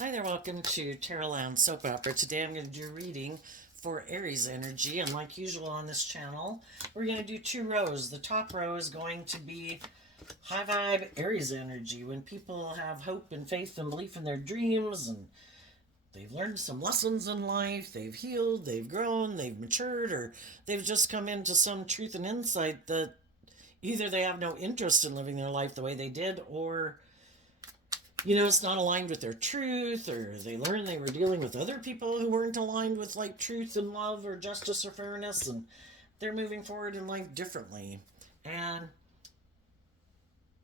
Hi there, welcome to Tarotland Soap Opera. Today I'm going to do a reading for Aries energy, and like usual on this channel, we're going to do two rows. The top row is going to be high vibe Aries energy, when people have hope and faith and belief in their dreams, and they've learned some lessons in life, they've healed, they've grown, they've matured, or they've just come into some truth and insight that either they have no interest in living their life the way they did, or it's not aligned with their truth, or they learned they were dealing with other people who weren't aligned with like truth and love or justice or fairness, and they're moving forward in life differently. And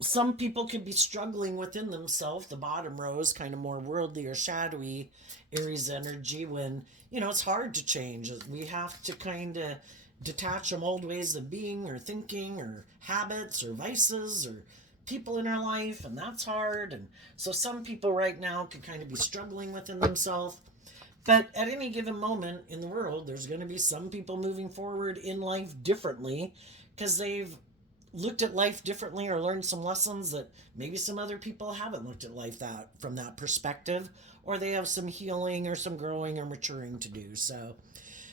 some people could be struggling within themselves. The bottom row is kind of more worldly or shadowy Aries energy, when it's hard to change. We have to kind of detach from old ways of being or thinking or habits or vices or people in our life, and that's hard. And so some people right now could kind of be struggling within themselves. But at any given moment in the world, there's going to be some people moving forward in life differently because they've looked at life differently or learned some lessons that maybe some other people haven't looked at life that from that perspective, or they have some healing or some growing or maturing to do. So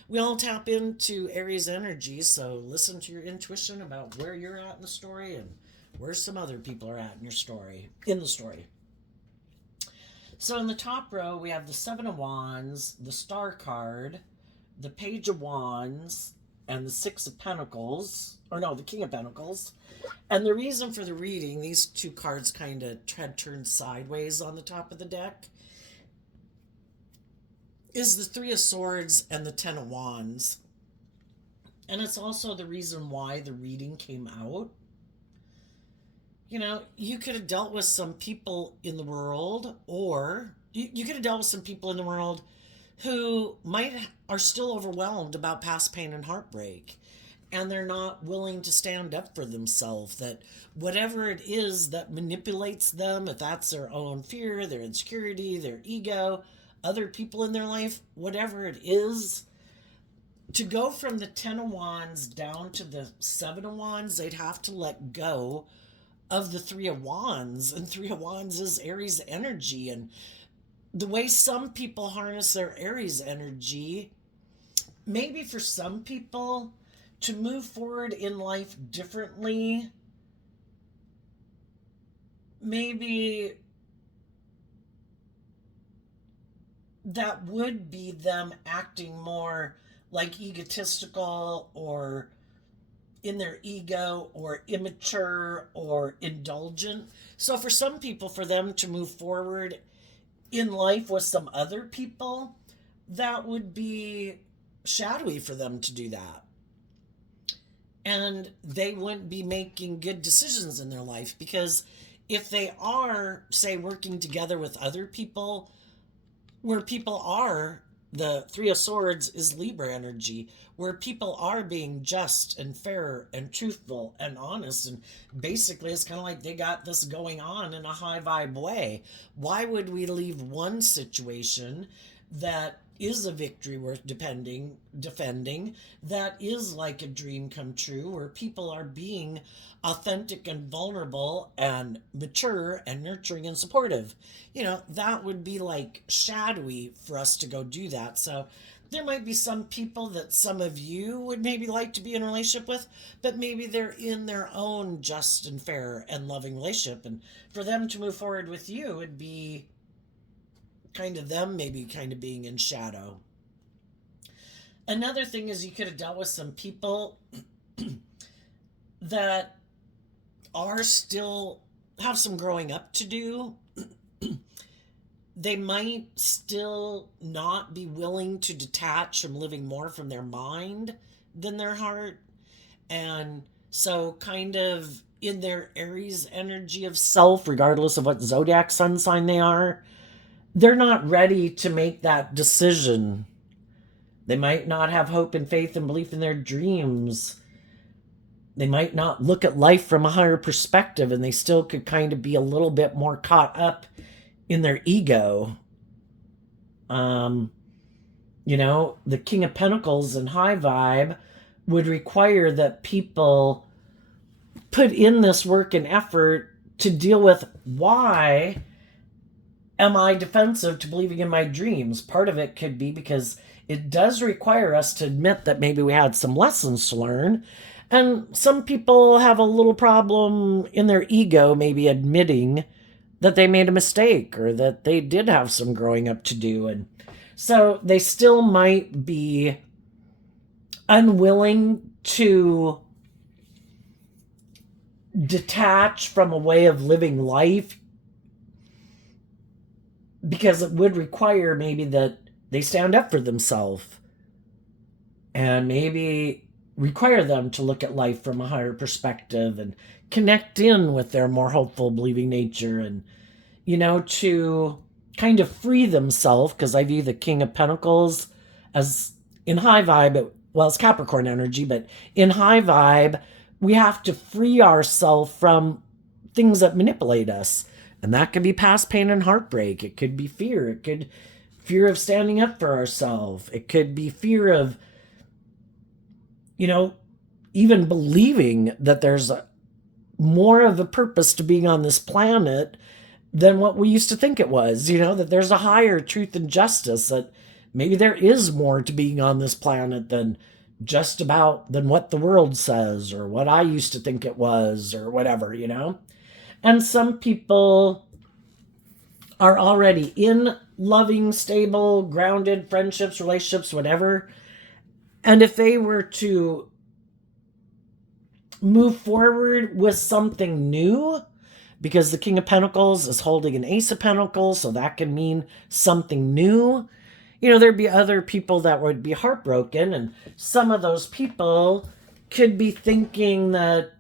we all tap into Aries energy, so listen to your intuition about where you're at in the story and where some other people are at in your story, in the story. So in the top row, we have the Seven of Wands, the Star card, the Page of Wands, and the Six of Pentacles, or no, the King of Pentacles. And the reason for the reading, these two cards kind of had turned sideways on the top of the deck, is the Three of Swords and the Ten of Wands. And it's also the reason why the reading came out. You could have dealt with some people in the world, or you could have dealt with some people in the world who are still overwhelmed about past pain and heartbreak, and they're not willing to stand up for themselves. That whatever it is that manipulates them, if that's their own fear, their insecurity, their ego, other people in their life, whatever it is, to go from the Ten of Wands down to the Seven of Wands, they'd have to let go of the Three of Wands. And Three of Wands is Aries energy. And the way some people harness their Aries energy, maybe for some people to move forward in life differently, maybe that would be them acting more like egotistical or in their ego, or immature or indulgent. So for some people, for them to move forward in life with some other people, that would be shadowy for them to do that. And they wouldn't be making good decisions in their life, because if they are, say, working together with other people, where people are, the Three of Swords is Libra energy, where people are being just and fair and truthful and honest. And basically, it's kind of like they got this going on in a high vibe way. Why would we leave one situation that is a victory worth defending, that is like a dream come true, where people are being authentic and vulnerable and mature and nurturing and supportive? That would be like shadowy for us to go do that. So there might be some people that some of you would maybe like to be in a relationship with, but maybe they're in their own just and fair and loving relationship, and for them to move forward with you would be kind of them maybe kind of being in shadow. Another thing is, you could have dealt with some people that are still have some growing up to do. They might still not be willing to detach from living more from their mind than their heart. And so kind of in their Aries energy of self, regardless of what zodiac sun sign they are, they're not ready to make that decision. They might not have hope and faith and belief in their dreams. They might not look at life from a higher perspective, and they still could kind of be a little bit more caught up in their ego. The King of Pentacles and high vibe would require that people put in this work and effort to deal with why am I defensive to believing in my dreams? Part of it could be because it does require us to admit that maybe we had some lessons to learn. And some people have a little problem in their ego, maybe admitting that they made a mistake or that they did have some growing up to do. And so they still might be unwilling to detach from a way of living life because it would require maybe that they stand up for themselves and maybe require them to look at life from a higher perspective and connect in with their more hopeful, believing nature and, to kind of free themselves, because I view the King of Pentacles as in high vibe, well, it's Capricorn energy, but in high vibe, we have to free ourselves from things that manipulate us. And that could be past pain and heartbreak. It could be fear. It could fear of standing up for ourselves. It could be fear of, even believing that there's more of a purpose to being on this planet than what we used to think it was, that there's a higher truth and justice, that maybe there is more to being on this planet than what the world says or what I used to think it was or whatever, And some people are already in loving, stable, grounded friendships, relationships, whatever. And if they were to move forward with something new, because the King of Pentacles is holding an Ace of Pentacles, so that can mean something new. There'd be other people that would be heartbroken, and some of those people could be thinking that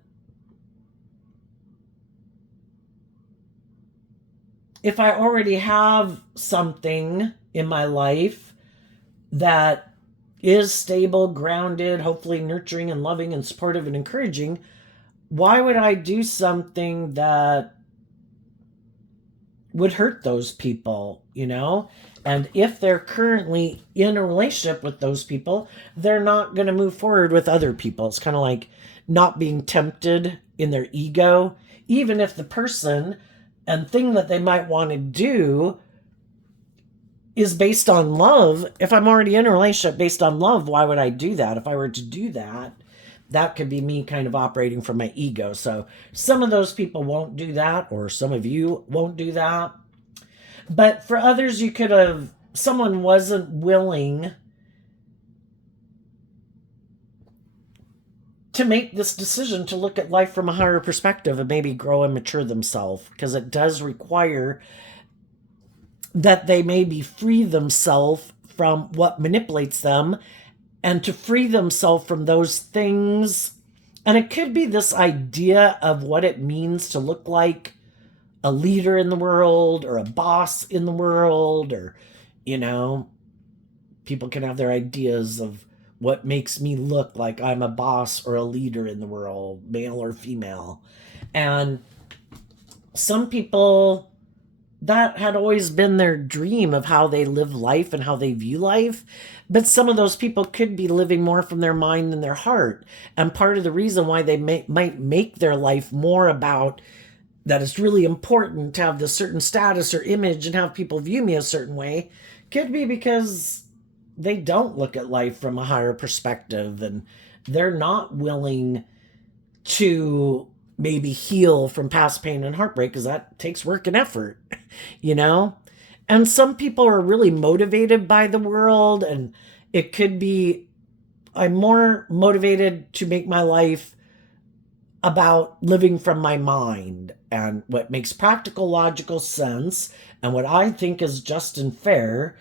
if I already have something in my life that is stable, grounded, hopefully nurturing and loving and supportive and encouraging, why would I do something that would hurt those people, And if they're currently in a relationship with those people, they're not going to move forward with other people. It's kind of like not being tempted in their ego, even if the person and thing that they might want to do is based on love. If I'm already in a relationship based on love, why would I do that? If I were to do that, that could be me kind of operating from my ego. So some of those people won't do that, or some of you won't do that. But for others, someone wasn't willing to make this decision to look at life from a higher perspective and maybe grow and mature themselves, because it does require that they maybe free themselves from what manipulates them and to free themselves from those things. And it could be this idea of what it means to look like a leader in the world or a boss in the world, or, people can have their ideas of what makes me look like I'm a boss or a leader in the world, male or female. And some people, that had always been their dream of how they live life and how they view life. But some of those people could be living more from their mind than their heart. And part of the reason why they might make their life more about that it's really important to have this certain status or image and have people view me a certain way could be because they don't look at life from a higher perspective, and they're not willing to maybe heal from past pain and heartbreak, because that takes work and effort, And some people are really motivated by the world, and it could be, I'm more motivated to make my life about living from my mind and what makes practical, logical sense, and what I think is just and fair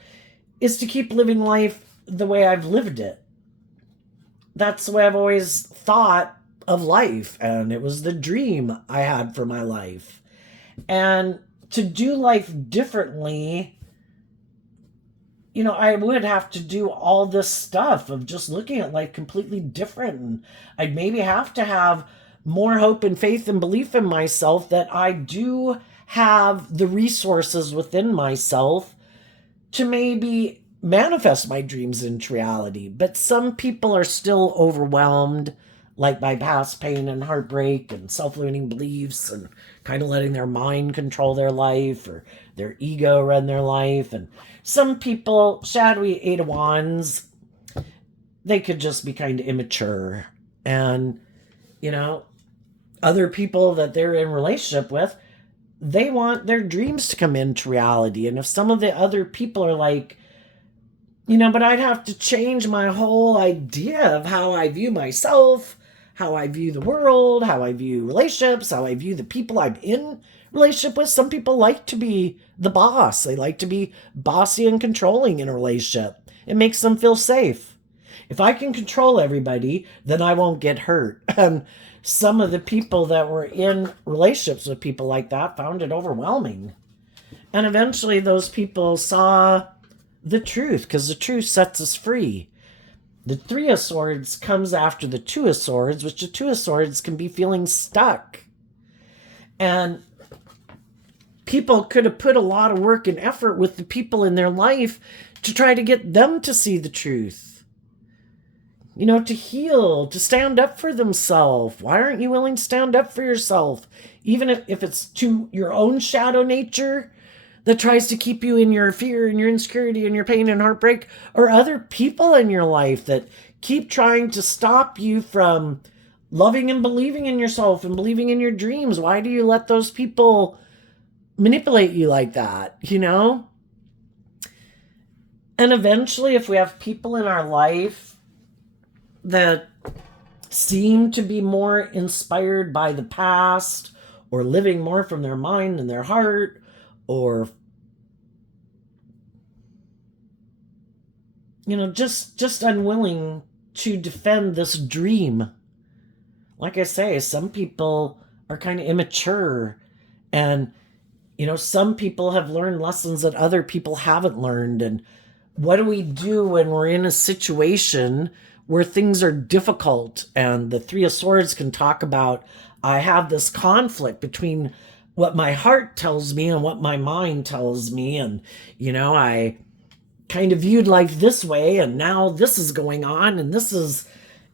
is to keep living life the way I've lived it. That's the way I've always thought of life, and it was the dream I had for my life. And to do life differently, I would have to do all this stuff of just looking at life completely different, and I'd maybe have to have more hope and faith and belief in myself that I do have the resources within myself to maybe manifest my dreams into reality. But some people are still overwhelmed, like by past pain and heartbreak and self-limiting beliefs and kind of letting their mind control their life or their ego run their life. And some people, shadowy Eight of Wands, they could just be kind of immature. And, you know, other people that they're in relationship with, they want their dreams to come into reality. And if some of the other people are like, but I'd have to change my whole idea of how I view myself, how I view the world, how I view relationships, how I view the people I'm in relationship with. Some people like to be the boss. They like to be bossy and controlling in a relationship. It makes them feel safe. If I can control everybody, then I won't get hurt. And some of the people that were in relationships with people like that found it overwhelming. And eventually those people saw the truth, because the truth sets us free. The Three of Swords comes after the Two of Swords, which the Two of Swords can be feeling stuck. And people could have put a lot of work and effort with the people in their life to try to get them to see the truth. To heal, to stand up for themselves. Why aren't you willing to stand up for yourself? Even if it's to your own shadow nature that tries to keep you in your fear and your insecurity and your pain and heartbreak, or other people in your life that keep trying to stop you from loving and believing in yourself and believing in your dreams. Why do you let those people manipulate you like that, And eventually, if we have people in our life that seem to be more inspired by the past or living more from their mind and their heart, or just unwilling to defend this dream. Like I say, some people are kind of immature, and some people have learned lessons that other people haven't learned. And what do we do when we're in a situation where things are difficult? And the Three of Swords can talk about, I have this conflict between what my heart tells me and what my mind tells me. And, I kind of viewed life this way, and now this is going on, and this is,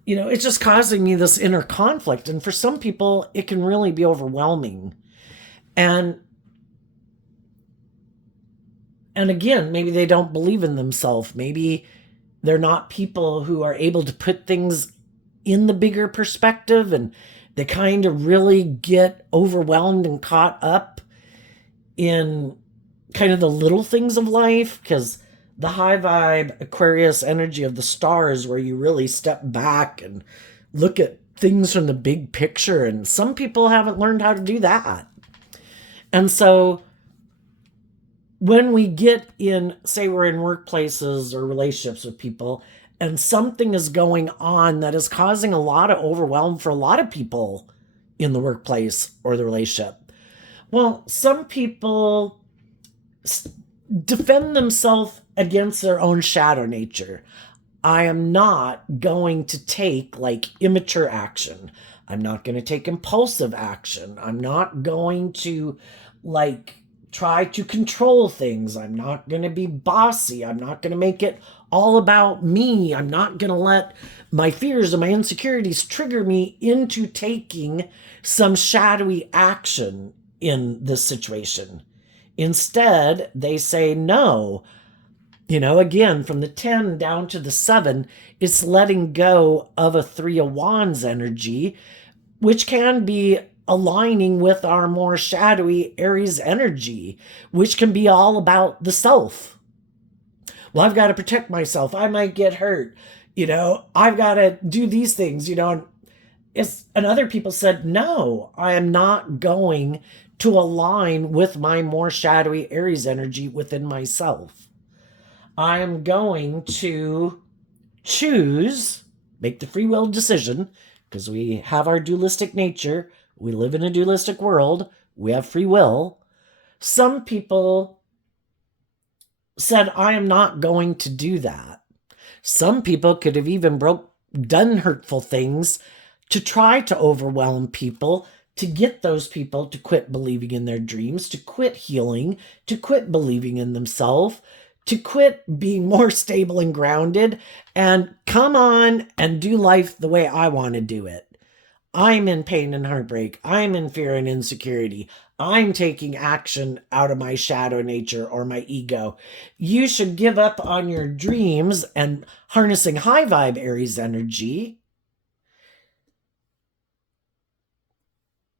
it's just causing me this inner conflict. And for some people, it can really be overwhelming. And again, maybe they don't believe in themselves. Maybe they're not people who are able to put things in the bigger perspective, and they kind of really get overwhelmed and caught up in kind of the little things of life, because the high vibe Aquarius energy of the stars, where you really step back and look at things from the big picture. And some people haven't learned how to do that. And so when we get in, say we're in workplaces or relationships with people, and something is going on that is causing a lot of overwhelm for a lot of people in the workplace or the relationship. Well, some people defend themselves against their own shadow nature. I am not going to take immature action. I'm not going to take impulsive action. I'm not going to try to control things. I'm not going to be bossy. I'm not going to make it all about me. I'm not going to let my fears and my insecurities trigger me into taking some shadowy action in this situation. Instead, they say no. Again, from the 10 down to the 7, it's letting go of a Three of Wands energy, which can be aligning with our more shadowy Aries energy, which can be all about the self. Well, I've got to protect myself. I might get hurt. I've got to do these things, and other people said, no, I am not going to align with my more shadowy Aries energy within myself. I am going to choose, make the free will decision, because we have our dualistic nature. We live in a dualistic world. We have free will. Some people said, I am not going to do that. Some people could have even done hurtful things to try to overwhelm people, to get those people to quit believing in their dreams, to quit healing, to quit believing in themselves, to quit being more stable and grounded, and come on and do life the way I want to do it. I'm in pain and heartbreak. I'm in fear and insecurity. I'm taking action out of my shadow nature or my ego. You should give up on your dreams and harnessing high vibe Aries energy.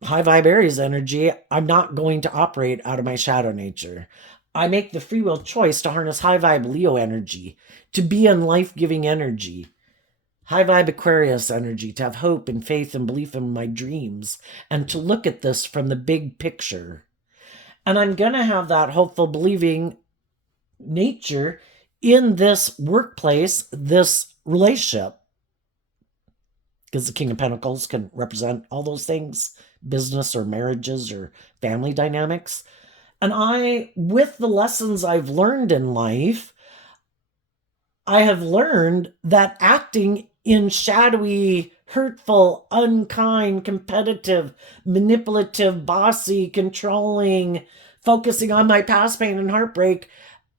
High vibe Aries energy, I'm not going to operate out of my shadow nature. I make the free will choice to harness high vibe Leo energy, to be in life giving energy. High vibe Aquarius energy, to have hope and faith and belief in my dreams, and to look at this from the big picture. And I'm going to have that hopeful, believing nature in this workplace, this relationship. Because the King of Pentacles can represent all those things, business or marriages or family dynamics. And with the lessons I've learned in life, I have learned that acting in shadowy, hurtful, unkind, competitive, manipulative, bossy, controlling, focusing on my past pain and heartbreak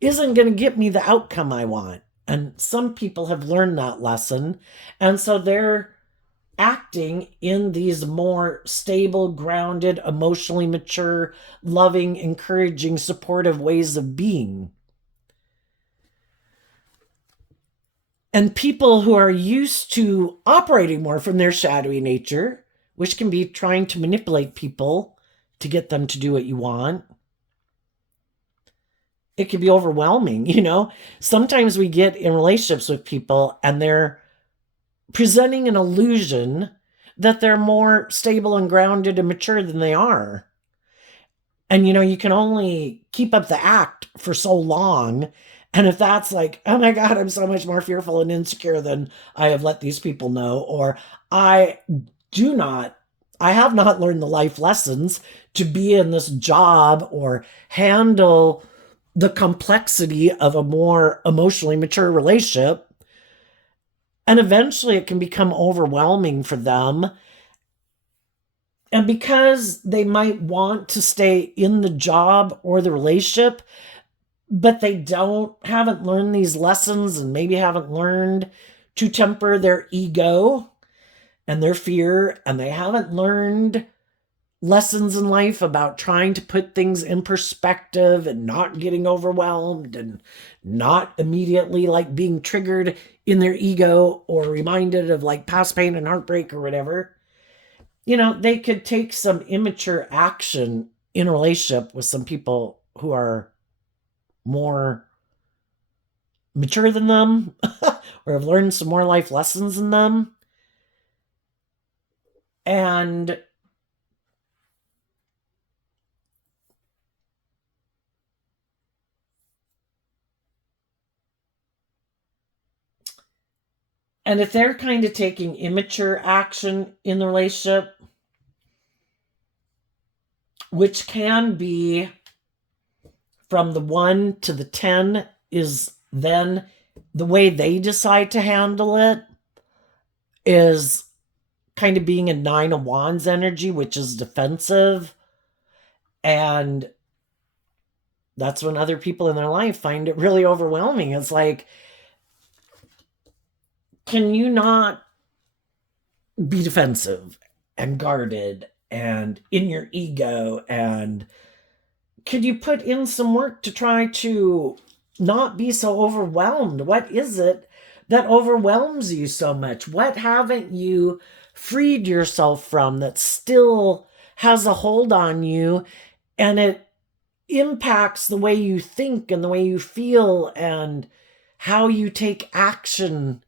isn't going to get me the outcome I want. And some people have learned that lesson. And so they're acting in these more stable, grounded, emotionally mature, loving, encouraging, supportive ways of being. And people who are used to operating more from their shadowy nature, which can be trying to manipulate people to get them to do what you want, it can be overwhelming. Sometimes we get in relationships with people and they're presenting an illusion that they're more stable and grounded and mature than they are. And you can only keep up the act for so long. And if that's like, oh my God, I'm so much more fearful and insecure than I have let these people know, or I have not learned the life lessons to be in this job or handle the complexity of a more emotionally mature relationship. And eventually it can become overwhelming for them. And because they might want to stay in the job or the relationship, but they haven't learned these lessons and maybe haven't learned to temper their ego and their fear, and they haven't learned lessons in life about trying to put things in perspective and not getting overwhelmed and not immediately like being triggered in their ego or reminded of like past pain and heartbreak or whatever. They could take some immature action in a relationship with some people who are more mature than them or have learned some more life lessons than them. And if they're kind of taking immature action in the relationship, which can be from the 1 to the 10, is then the way they decide to handle it is kind of being a 9 of Wands energy, which is defensive. And that's when other people in their life find it really overwhelming. It's like, can you not be defensive and guarded and in your ego? And could you put in some work to try to not be so overwhelmed? What is it that overwhelms you so much? What haven't you freed yourself from that still has a hold on you, and it impacts the way you think and the way you feel and how you take action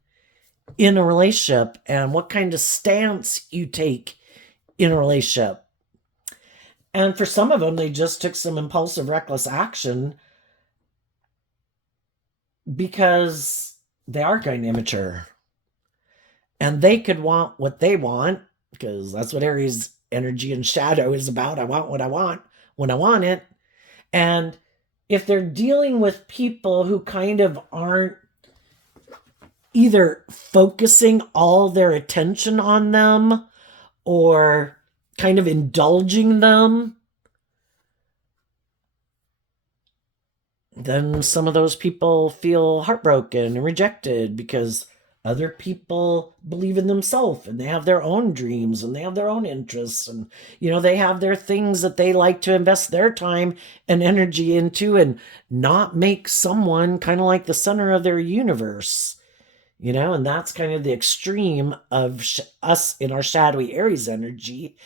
in a relationship and what kind of stance you take in a relationship? And for some of them, they just took some impulsive, reckless action because they are kind of immature. And they could want what they want, because that's what Aries energy and shadow is about. I want what I want when I want it. And if they're dealing with people who kind of aren't either focusing all their attention on them or kind of indulging them, then some of those people feel heartbroken and rejected because Other people believe in themselves and they have their own dreams and they have their own interests, and they have their things that they like to invest their time and energy into, and not make someone kind of like the center of their universe. And that's kind of the extreme of us in our shadowy Aries energy,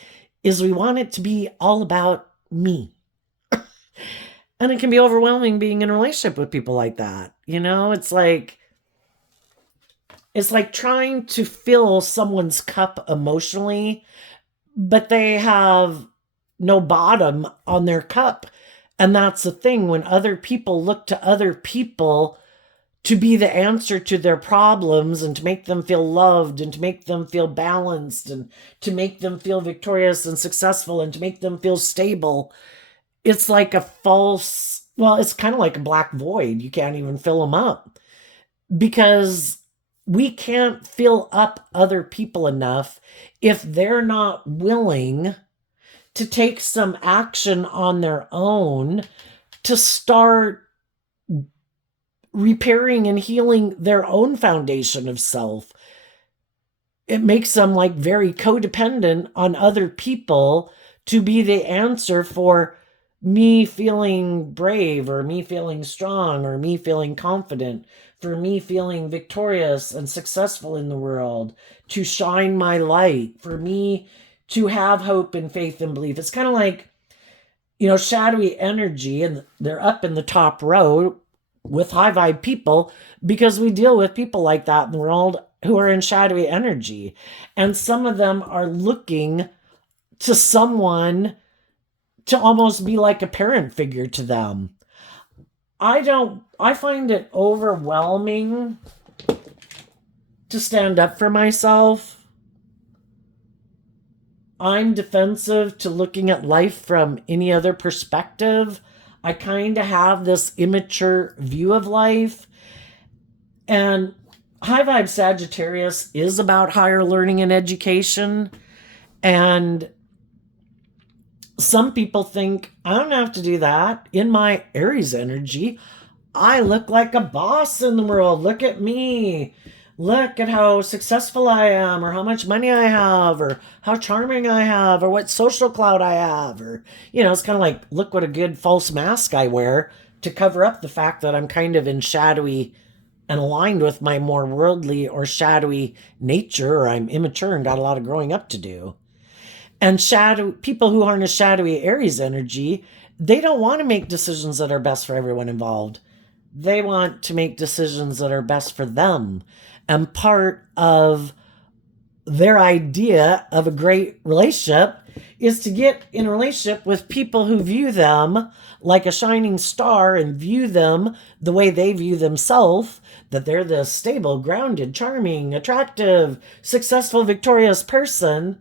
is we want it to be all about me. And it can be overwhelming being in a relationship with people like that. It's like trying to fill someone's cup emotionally, but they have no bottom on their cup. And that's the thing. When other people look to other people to be the answer to their problems and to make them feel loved and to make them feel balanced and to make them feel victorious and successful and to make them feel stable, it's like a false, well, it's kind of like a black void. You can't even fill them up, because we can't fill up other people enough if they're not willing to take some action on their own to start repairing and healing their own foundation of self. It makes them like very codependent on other people to be the answer for me feeling brave, or me feeling strong, or me feeling confident, for me feeling victorious and successful in the world, to shine my light, for me to have hope and faith and belief. It's kind of like, shadowy energy, and they're up in the top row with high vibe people, because we deal with people like that in the world who are in shadowy energy. And some of them are looking to someone to almost be like a parent figure to them. I find it overwhelming to stand up for myself. I'm defensive to looking at life from any other perspective. I kind of have this immature view of life. And high vibe Sagittarius is about higher learning and education. And some people think, I don't have to do that. In my Aries energy, I look like a boss in the world. Look at me. Look at how successful I am, or how much money I have, or how charming I have, or what social clout I have. Or, it's kind of like, look what a good false mask I wear to cover up the fact that I'm kind of in shadowy and aligned with my more worldly or shadowy nature, or I'm immature and got a lot of growing up to do. And people who harness shadowy Aries energy, they don't want to make decisions that are best for everyone involved. They want to make decisions that are best for them. And part of their idea of a great relationship is to get in a relationship with people who view them like a shining star and view them the way they view themselves, that they're the stable, grounded, charming, attractive, successful, victorious person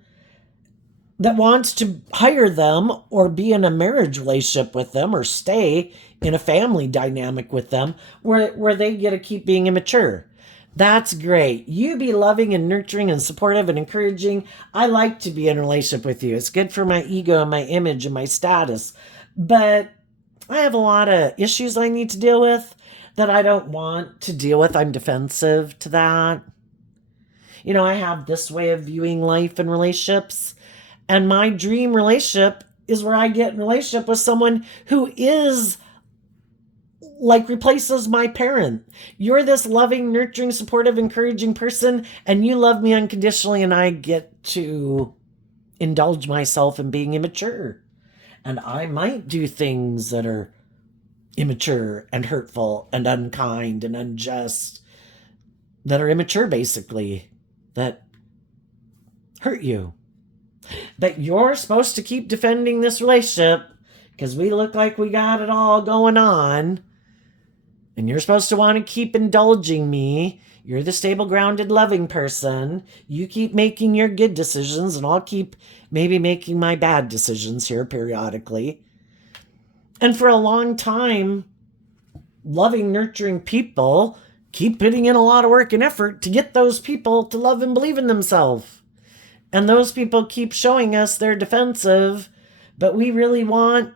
that wants to hire them or be in a marriage relationship with them or stay in a family dynamic with them where they get to keep being immature. That's great. You be loving and nurturing and supportive and encouraging. I like to be in a relationship with you. It's good for my ego and my image and my status. But I have a lot of issues I need to deal with that I don't want to deal with. I'm defensive to that. I have this way of viewing life and relationships. And my dream relationship is where I get in a relationship with someone who is like replaces my parent. You're this loving, nurturing, supportive, encouraging person, and you love me unconditionally, and I get to indulge myself in being immature. And I might do things that are immature and hurtful and unkind and unjust, that are immature, basically, that hurt you. But you're supposed to keep defending this relationship because we look like we got it all going on. And you're supposed to want to keep indulging me. You're the stable, grounded, loving person. You keep making your good decisions, and I'll keep maybe making my bad decisions here periodically. And for a long time, loving, nurturing people keep putting in a lot of work and effort to get those people to love and believe in themselves. And those people keep showing us they're defensive, but we really want,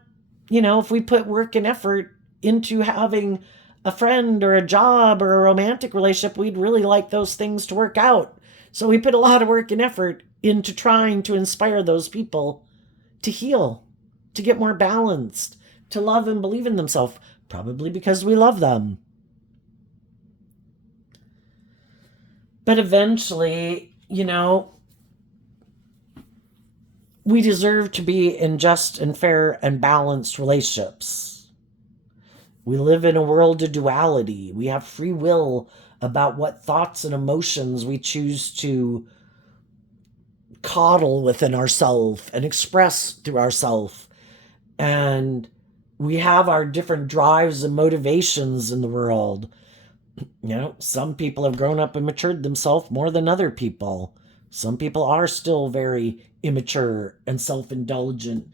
if we put work and effort into having a friend or a job or a romantic relationship, we'd really like those things to work out. So we put a lot of work and effort into trying to inspire those people to heal, to get more balanced, to love and believe in themselves, probably because we love them. But eventually, we deserve to be in just and fair and balanced relationships. We live in a world of duality. We have free will about what thoughts and emotions we choose to coddle within ourselves and express through ourselves. And we have our different drives and motivations in the world. Some people have grown up and matured themselves more than other people. Some people are still very immature and self-indulgent,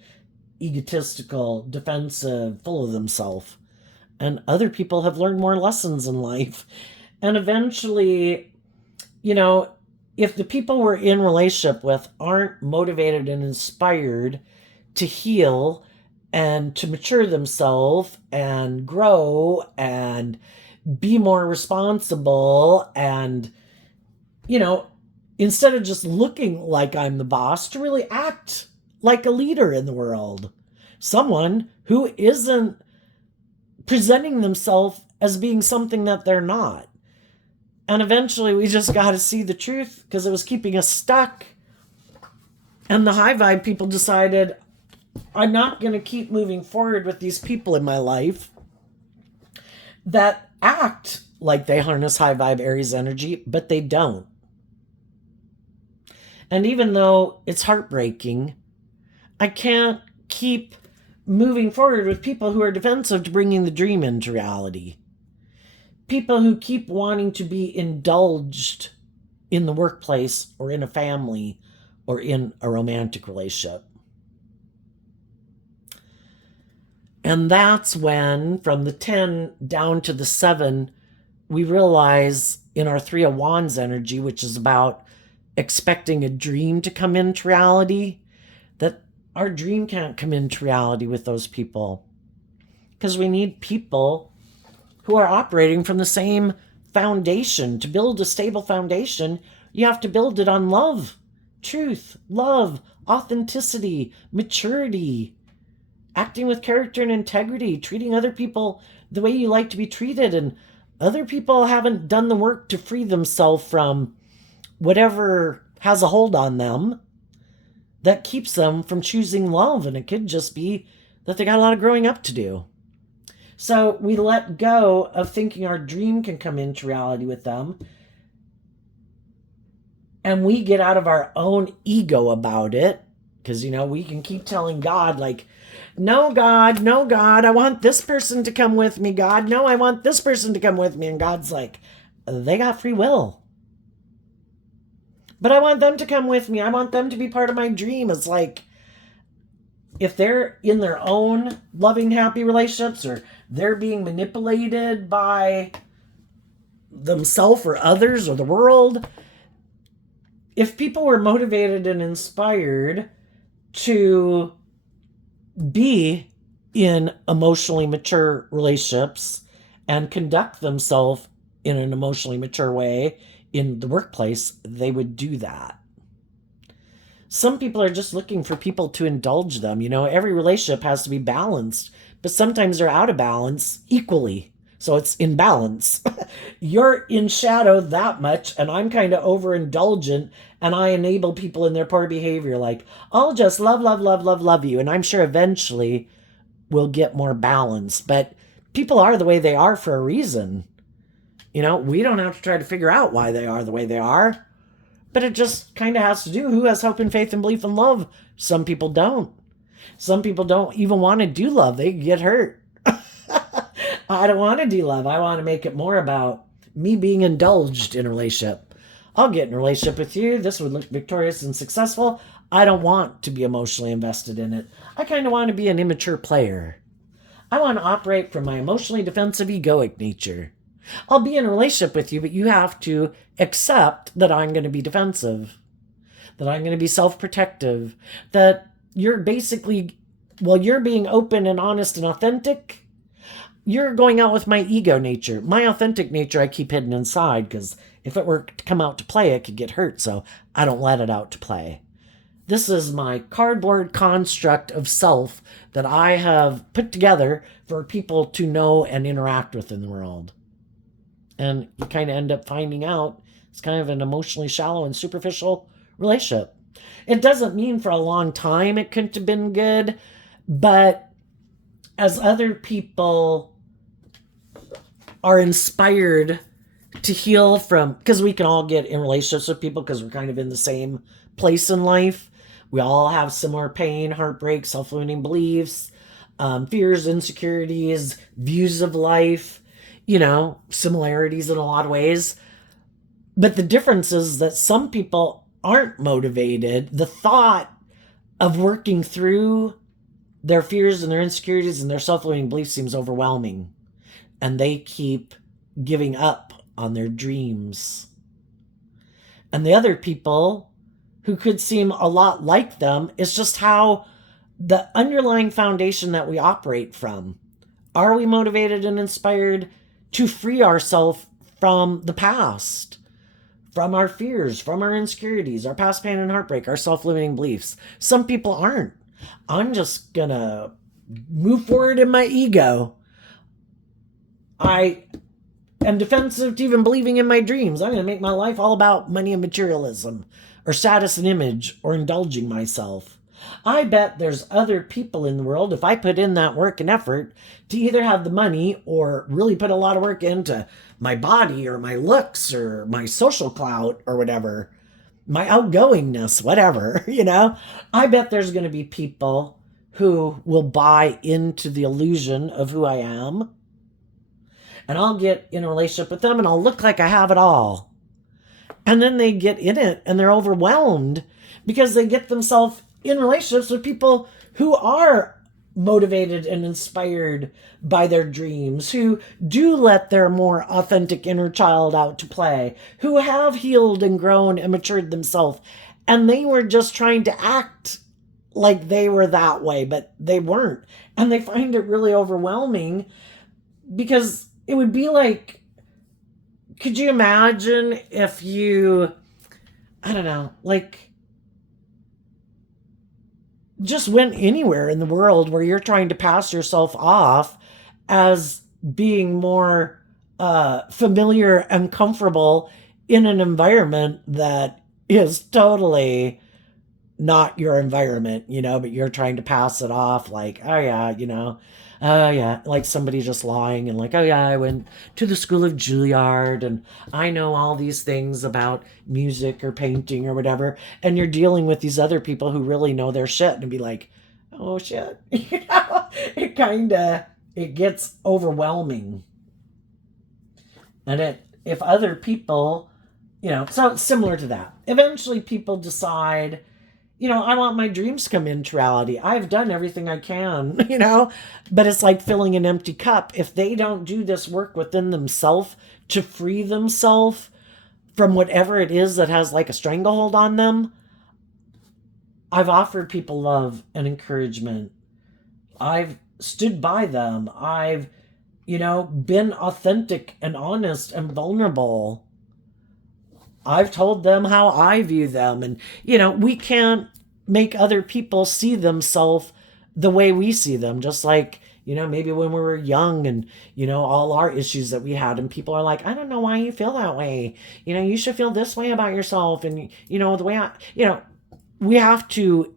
egotistical, defensive, full of themselves. And other people have learned more lessons in life. And eventually, if the people we're in relationship with aren't motivated and inspired to heal and to mature themselves and grow and be more responsible and, instead of just looking like I'm the boss, to really act like a leader in the world. Someone who isn't presenting themselves as being something that they're not. And eventually we just got to see the truth because it was keeping us stuck. And the high vibe people decided, I'm not going to keep moving forward with these people in my life that act like they harness high vibe Aries energy, but they don't. And even though it's heartbreaking, I can't keep moving forward with people who are defensive to bringing the dream into reality. People who keep wanting to be indulged in the workplace or in a family or in a romantic relationship. And that's when, from the 10 down to the 7, we realize in our 3 of Wands energy, which is about expecting a dream to come into reality, that our dream can't come into reality with those people. Because we need people who are operating from the same foundation. To build a stable foundation, you have to build it on love, truth, love, authenticity, maturity, acting with character and integrity, treating other people the way you like to be treated. And other people haven't done the work to free themselves from whatever has a hold on them that keeps them from choosing love. And it could just be that they got a lot of growing up to do. So we let go of thinking our dream can come into reality with them. And we get out of our own ego about it. Because, we can keep telling God, like, no, God, I want this person to come with me, God. No, I want this person to come with me. And God's like, they got free will. But I want them to come with me. I want them to be part of my dream. It's like, if they're in their own loving, happy relationships, or they're being manipulated by themselves or others or the world, if people were motivated and inspired to be in emotionally mature relationships and conduct themselves in an emotionally mature way in the workplace, they would do that. Some people are just looking for people to indulge them. Every relationship has to be balanced, but sometimes they're out of balance equally. So it's in balance. You're in shadow that much, and I'm kind of overindulgent, and I enable people in their poor behavior. Like, I'll just love you. And I'm sure eventually we'll get more balance. But people are the way they are for a reason. We don't have to try to figure out why they are the way they are. But it just kind of has to do who has hope and faith and belief and love. Some people don't. Some people don't even want to do love. They get hurt. I don't want to do love. I want to make it more about me being indulged in a relationship. I'll get in a relationship with you. This would look victorious and successful. I don't want to be emotionally invested in it. I kind of want to be an immature player. I want to operate from my emotionally defensive, egoic nature. I'll be in a relationship with you, but you have to accept that I'm going to be defensive, that I'm going to be self-protective, that you're basically, while you're being open and honest and authentic, you're going out with my ego nature. My authentic nature I keep hidden inside because if it were to come out to play, it could get hurt. So I don't let it out to play. This is my cardboard construct of self that I have put together for people to know and interact with in the world. And you kind of end up finding out it's kind of an emotionally shallow and superficial relationship. It doesn't mean for a long time it couldn't have been good, but as other people are inspired to heal from, because we can all get in relationships with people because we're kind of in the same place in life. We all have similar pain, heartbreak, self-limiting beliefs, fears, insecurities, views of life, similarities in a lot of ways. But the difference is that some people aren't motivated. The thought of working through their fears and their insecurities and their self-limiting beliefs seems overwhelming. And they keep giving up on their dreams. And the other people who could seem a lot like them is just how the underlying foundation that we operate from. Are we motivated and inspired to free ourselves from the past, from our fears, from our insecurities, our past pain and heartbreak, our self-limiting beliefs? Some people aren't. I'm just gonna move forward in my ego. I am defensive to even believing in my dreams. I'm gonna make my life all about money and materialism, or status and image, or indulging myself. I bet there's other people in the world, if I put in that work and effort to either have the money or really put a lot of work into my body or my looks or my social clout or whatever, my outgoingness, whatever, I bet there's going to be people who will buy into the illusion of who I am. And I'll get in a relationship with them and I'll look like I have it all. And then they get in it and they're overwhelmed because they get themselves in relationships with people who are motivated and inspired by their dreams, who do let their more authentic inner child out to play, who have healed and grown and matured themselves. And they were just trying to act like they were that way, but they weren't. And they find it really overwhelming because it would be like, could you imagine if you, I don't know, like just went anywhere in the world where you're trying to pass yourself off as being more familiar and comfortable in an environment that is totally not your environment, but you're trying to pass it off like, oh yeah, oh yeah, like somebody just lying and like, oh yeah, I went to the school of Juilliard and I know all these things about music or painting or whatever. And you're dealing with these other people who really know their shit and be like, oh shit, it gets overwhelming. And if other people, so it's similar to that. Eventually people decide, I want my dreams to come into reality. I've done everything I can, but it's like filling an empty cup. If they don't do this work within themselves to free themselves from whatever it is that has like a stranglehold on them, I've offered people love and encouragement. I've stood by them. I've, been authentic and honest and vulnerable. I've told them how I view them. And, we can't make other people see themselves the way we see them. Just like, maybe when we were young and, all our issues that we had. And people are like, I don't know why you feel that way. You should feel this way about yourself. And, the way we have to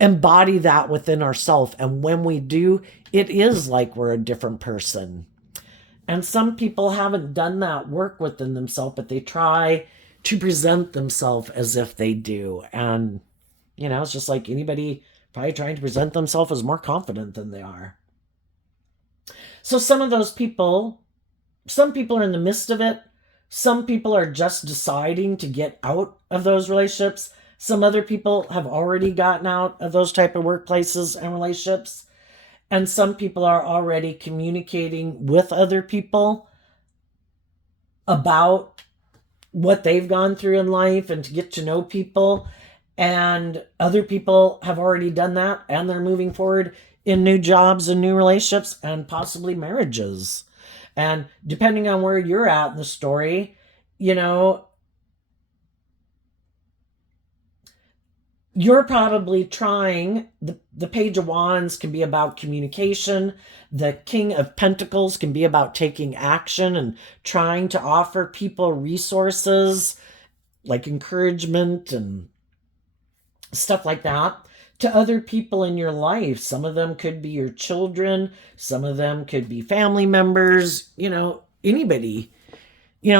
embody that within ourselves. And when we do, it is like we're a different person. And some people haven't done that work within themselves, but they try to present themselves as if they do. And, it's just like anybody probably trying to present themselves as more confident than they are. So some people are in the midst of it. Some people are just deciding to get out of those relationships. Some other people have already gotten out of those type of workplaces and relationships. And some people are already communicating with other people about what they've gone through in life and to get to know people. And other people have already done that and they're moving forward in new jobs and new relationships and possibly marriages. And depending on where you're at in the story, you know, you're probably trying. The Page of Wands can be about communication. The King of Pentacles can be about taking action and trying to offer people resources like encouragement and stuff like that to other people in your life. Some of them could be your children, some of them could be family members, anybody,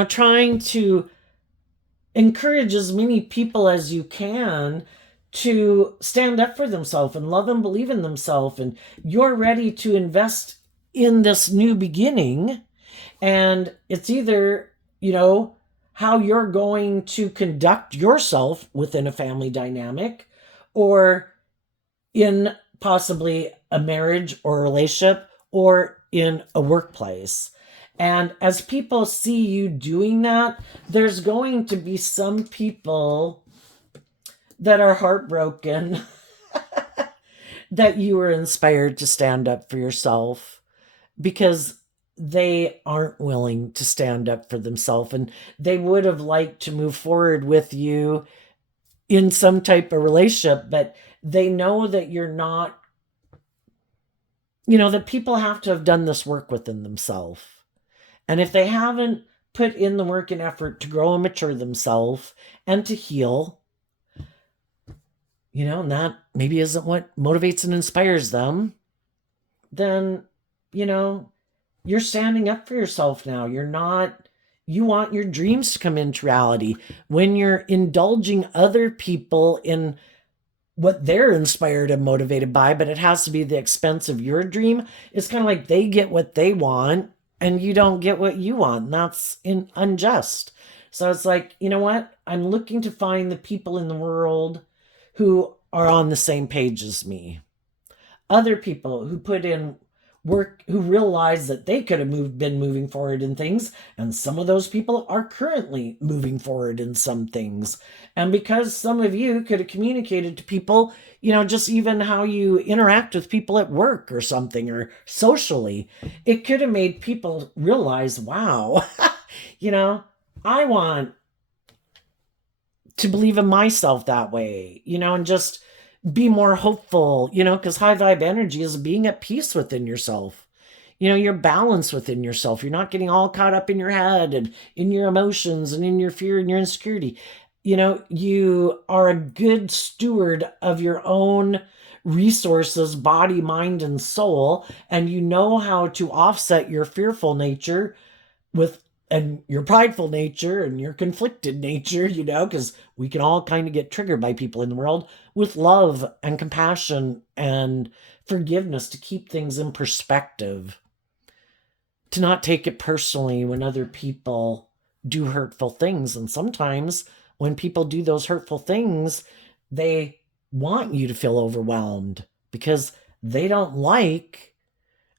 trying to encourage as many people as you can to stand up for themselves and love and believe in themselves. And you're ready to invest in this new beginning. And it's either, how you're going to conduct yourself within a family dynamic or in possibly a marriage or a relationship or in a workplace. And as people see you doing that, there's going to be some people that are heartbroken that you were inspired to stand up for yourself because they aren't willing to stand up for themselves, and they would have liked to move forward with you in some type of relationship, but they know that you're not, that people have to have done this work within themselves. And if they haven't put in the work and effort to grow and mature themselves and to heal, and that maybe isn't what motivates and inspires them, then, you're standing up for yourself now. You want your dreams to come into reality. When you're indulging other people in what they're inspired and motivated by, but it has to be the expense of your dream, it's kind of like they get what they want and you don't get what you want. And that's unjust. So it's like, you know what? I'm looking to find the people in the world who are on the same page as me. Other people who put in work, who realize that they could have been moving forward in things, and some of those people are currently moving forward in some things. And because some of you could have communicated to people, just even how you interact with people at work or something, or socially, it could have made people realize, wow, I want to believe in myself that way, and just be more hopeful, because high vibe energy is being at peace within yourself. You're balanced within yourself. You're not getting all caught up in your head and in your emotions and in your fear and your insecurity. You are a good steward of your own resources, body, mind, and soul, and you know how to offset your fearful nature and your prideful nature and your conflicted nature, because we can all kind of get triggered by people in the world, with love and compassion and forgiveness to keep things in perspective, to not take it personally when other people do hurtful things. And sometimes when people do those hurtful things, they want you to feel overwhelmed because they don't like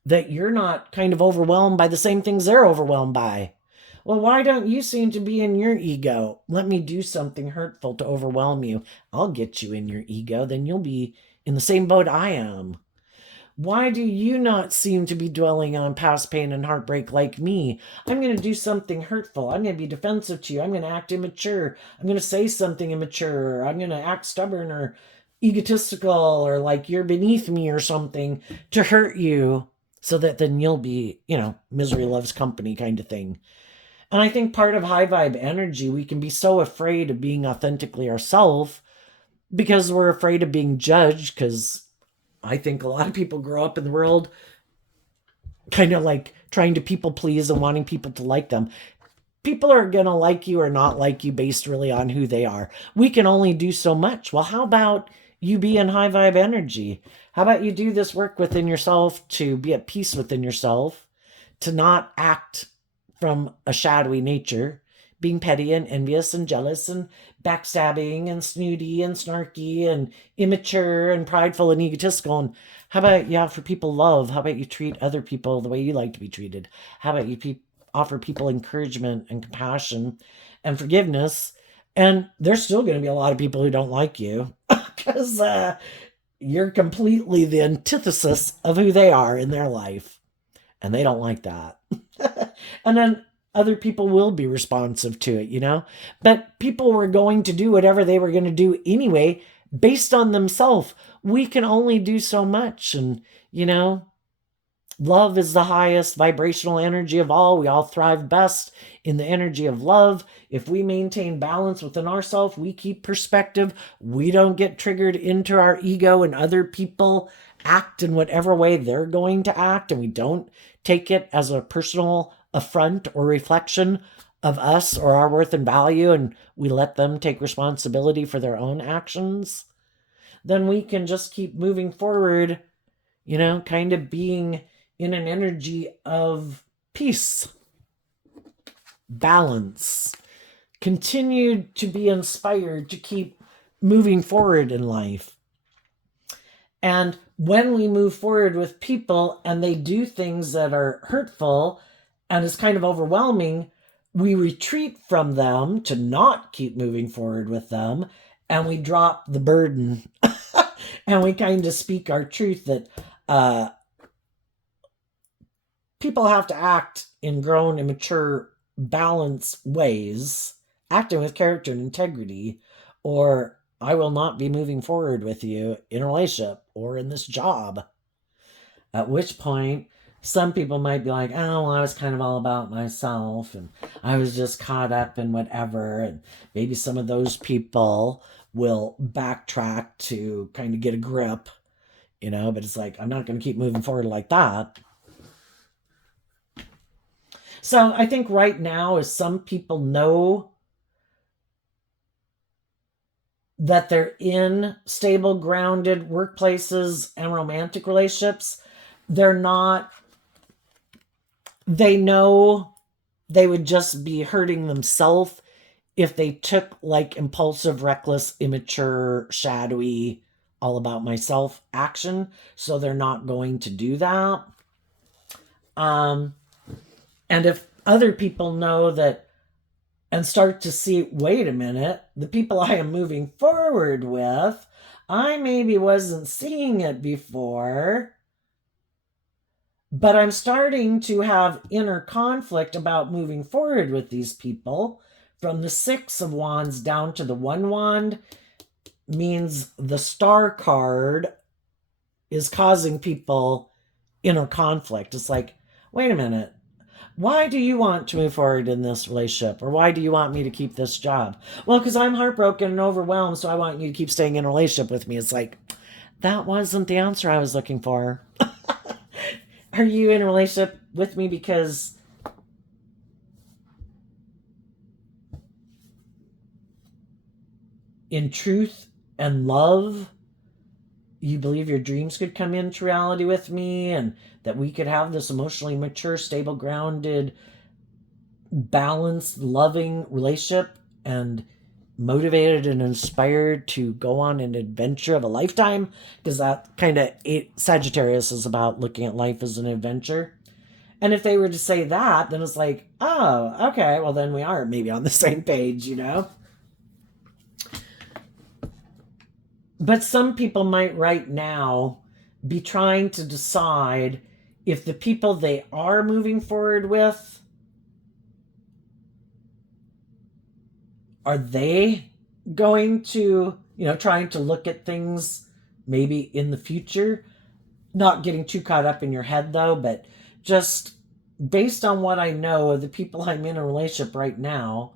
that you're not kind of overwhelmed by the same things they're overwhelmed by. Well, why don't you seem to be in your ego? Let me do something hurtful to overwhelm you. I'll get you in your ego. Then you'll be in the same boat I am. Why do you not seem to be dwelling on past pain and heartbreak like me? I'm going to do something hurtful. I'm going to be defensive to you. I'm going to act immature. I'm going to say something immature. I'm going to act stubborn or egotistical or like you're beneath me or something to hurt you so that then you'll be, misery loves company kind of thing. And I think part of high vibe energy, we can be so afraid of being authentically ourselves because we're afraid of being judged. Because I think a lot of people grow up in the world kind of like trying to people please and wanting people to like them. People are going to like you or not like you based really on who they are. We can only do so much. Well, how about you be in high vibe energy? How about you do this work within yourself to be at peace within yourself, to not act from a shadowy nature, being petty and envious and jealous and backstabbing and snooty and snarky and immature and prideful and egotistical. And how about you offer people love? How about you treat other people the way you like to be treated? How about you offer people encouragement and compassion and forgiveness? And there's still going to be a lot of people who don't like you because, you're completely the antithesis of who they are in their life. And they don't like that. And then other people will be responsive to it, you know? But people were going to do whatever they were going to do anyway, based on themselves. We can only do so much. And, you know, love is the highest vibrational energy of all. We all thrive best in the energy of love. If we maintain balance within ourselves, we keep perspective, we don't get triggered into our ego, and other people act in whatever way they're going to act, and we don't take it as a personal affront or reflection of us or our worth and value, and we let them take responsibility for their own actions, then we can just keep moving forward, you know, kind of being in an energy of peace, balance, continue to be inspired to keep moving forward in life. And when we move forward with people and they do things that are hurtful and is kind of overwhelming, we retreat from them to not keep moving forward with them, and we drop the burden. And we kind of speak our truth that people have to act in grown, immature, balanced ways, acting with character and integrity, or I will not be moving forward with you in a relationship or in this job. At which point, some people might be like, oh, well, I was kind of all about myself and I was just caught up in whatever. And maybe some of those people will backtrack to kind of get a grip, you know, but it's like, I'm not going to keep moving forward like that. So I think right now, as some people know that they're in stable, grounded workplaces and romantic relationships, they know they would just be hurting themselves if they took like impulsive, reckless, immature, shadowy, all about myself action. So they're not going to do that. And if other people know that and start to see, wait a minute, the people I am moving forward with, I maybe wasn't seeing it before, but I'm starting to have inner conflict about moving forward with these people. From the 6 of Wands down to the 1 wand means the Star card is causing people inner conflict. It's like, wait a minute, why do you want to move forward in this relationship? Or why do you want me to keep this job? Well, because I'm heartbroken and overwhelmed, so I want you to keep staying in a relationship with me. It's like, that wasn't the answer I was looking for. Are you in a relationship with me because in truth and love, you believe your dreams could come into reality with me and that we could have this emotionally mature, stable, grounded, balanced, loving relationship and motivated and inspired to go on an adventure of a lifetime? Because that kind of Sagittarius is about looking at life as an adventure. And if they were to say that, then it's like, oh, okay, well then we are maybe on the same page, you know? But some people might right now be trying to decide if the people they are moving forward with, are they going to, you know, trying to look at things maybe in the future? Not getting too caught up in your head though, but just based on what I know of the people I'm in a relationship right now,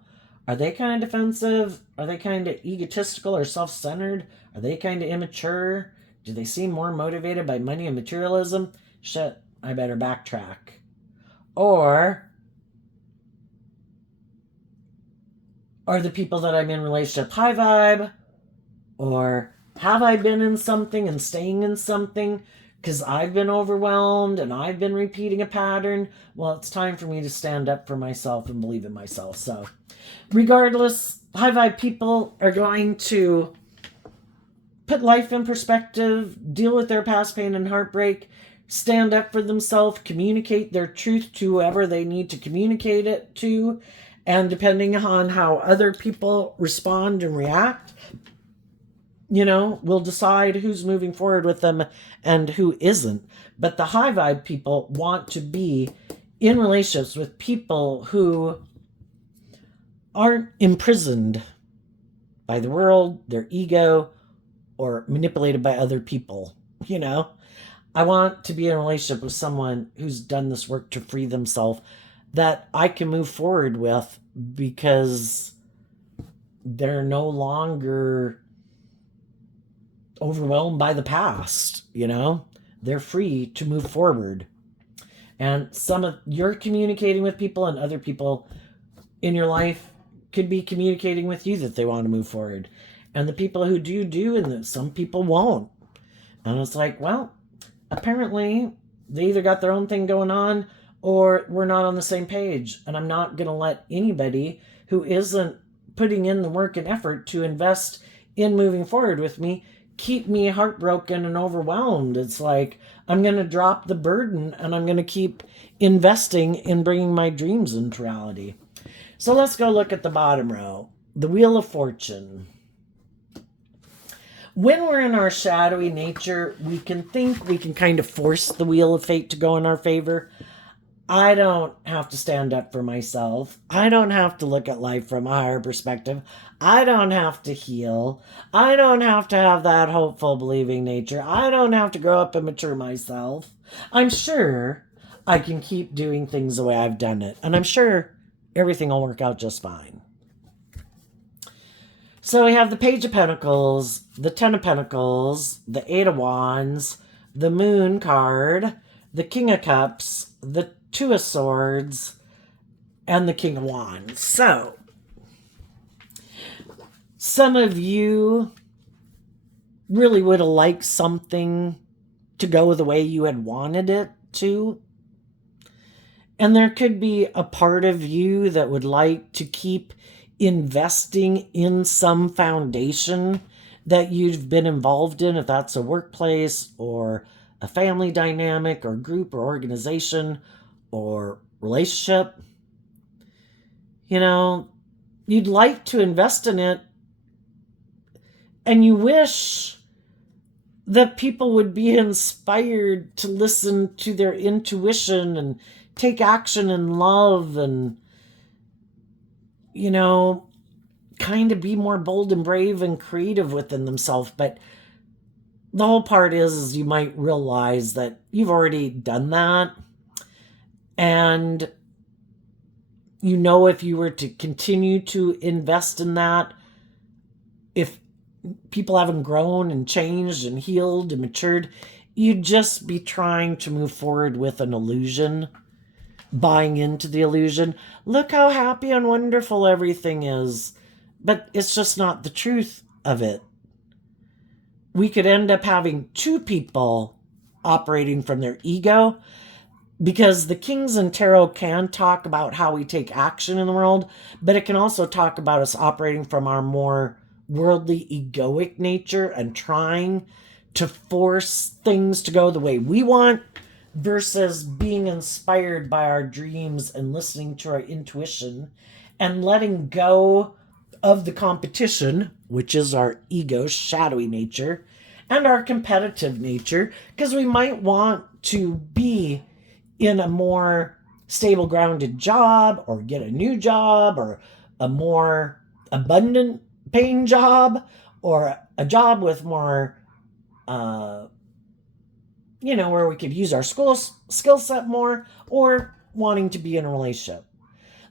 are they kind of defensive? Are they kind of egotistical or self-centered? Are they kind of immature? Do they seem more motivated by money and materialism? Shit, I better backtrack. Or are the people that I'm in relationship high vibe? Or have I been in something and staying in something because I've been overwhelmed and I've been repeating a pattern? Well, it's time for me to stand up for myself and believe in myself. So regardless, high vibe people are going to put life in perspective, deal with their past pain and heartbreak, stand up for themselves, communicate their truth to whoever they need to communicate it to, and depending on how other people respond and react, will decide who's moving forward with them and who isn't. But the high vibe people want to be in relationships with people who aren't imprisoned by the world, their ego, or manipulated by other people. I want to be in a relationship with someone who's done this work to free themselves that I can move forward with because they're no longer overwhelmed by the past. They're free to move forward. And some of you're communicating with people, and other people in your life could be communicating with you that they want to move forward. And the people who do, and some people won't. And it's like, well, apparently they either got their own thing going on or we're not on the same page. And I'm not going to let anybody who isn't putting in the work and effort to invest in moving forward with me keep me heartbroken and overwhelmed. It's like I'm going to drop the burden and I'm going to keep investing in bringing my dreams into reality. So let's go look at the bottom row, the Wheel of Fortune. When we're in our shadowy nature, we can think we can kind of force the wheel of fate to go in our favor. I don't have to stand up for myself. I don't have to look at life from a higher perspective. I don't have to heal. I don't have to have that hopeful, believing nature. I don't have to grow up and mature myself. I'm sure I can keep doing things the way I've done it. And I'm sure everything will work out just fine. So we have the Page of Pentacles, the Ten of Pentacles, the Eight of Wands, the Moon card, the King of Cups, the Two of Swords, and the King of Wands. So, some of you really would have liked something to go the way you had wanted it to. And there could be a part of you that would like to keep investing in some foundation that you've been involved in, if that's a workplace or a family dynamic or group or organization or relationship. You'd like to invest in it, and you wish that people would be inspired to listen to their intuition and take action in love and kind of be more bold and brave and creative within themselves. But the whole part is you might realize that you've already done that. And if you were to continue to invest in that, if people haven't grown and changed and healed and matured, you'd just be trying to move forward with an illusion, buying into the illusion. Look how happy and wonderful everything is. But it's just not the truth of it. We could end up having two people operating from their ego, because the Kings in Tarot can talk about how we take action in the world, but it can also talk about us operating from our more worldly, egoic nature and trying to force things to go the way we want, versus being inspired by our dreams and listening to our intuition and letting go of the competition, which is our ego's shadowy nature, and our competitive nature, because we might want to be in a more stable, grounded job, or get a new job, or a more abundant paying job, or a job with more where we could use our skill set more, or wanting to be in a relationship.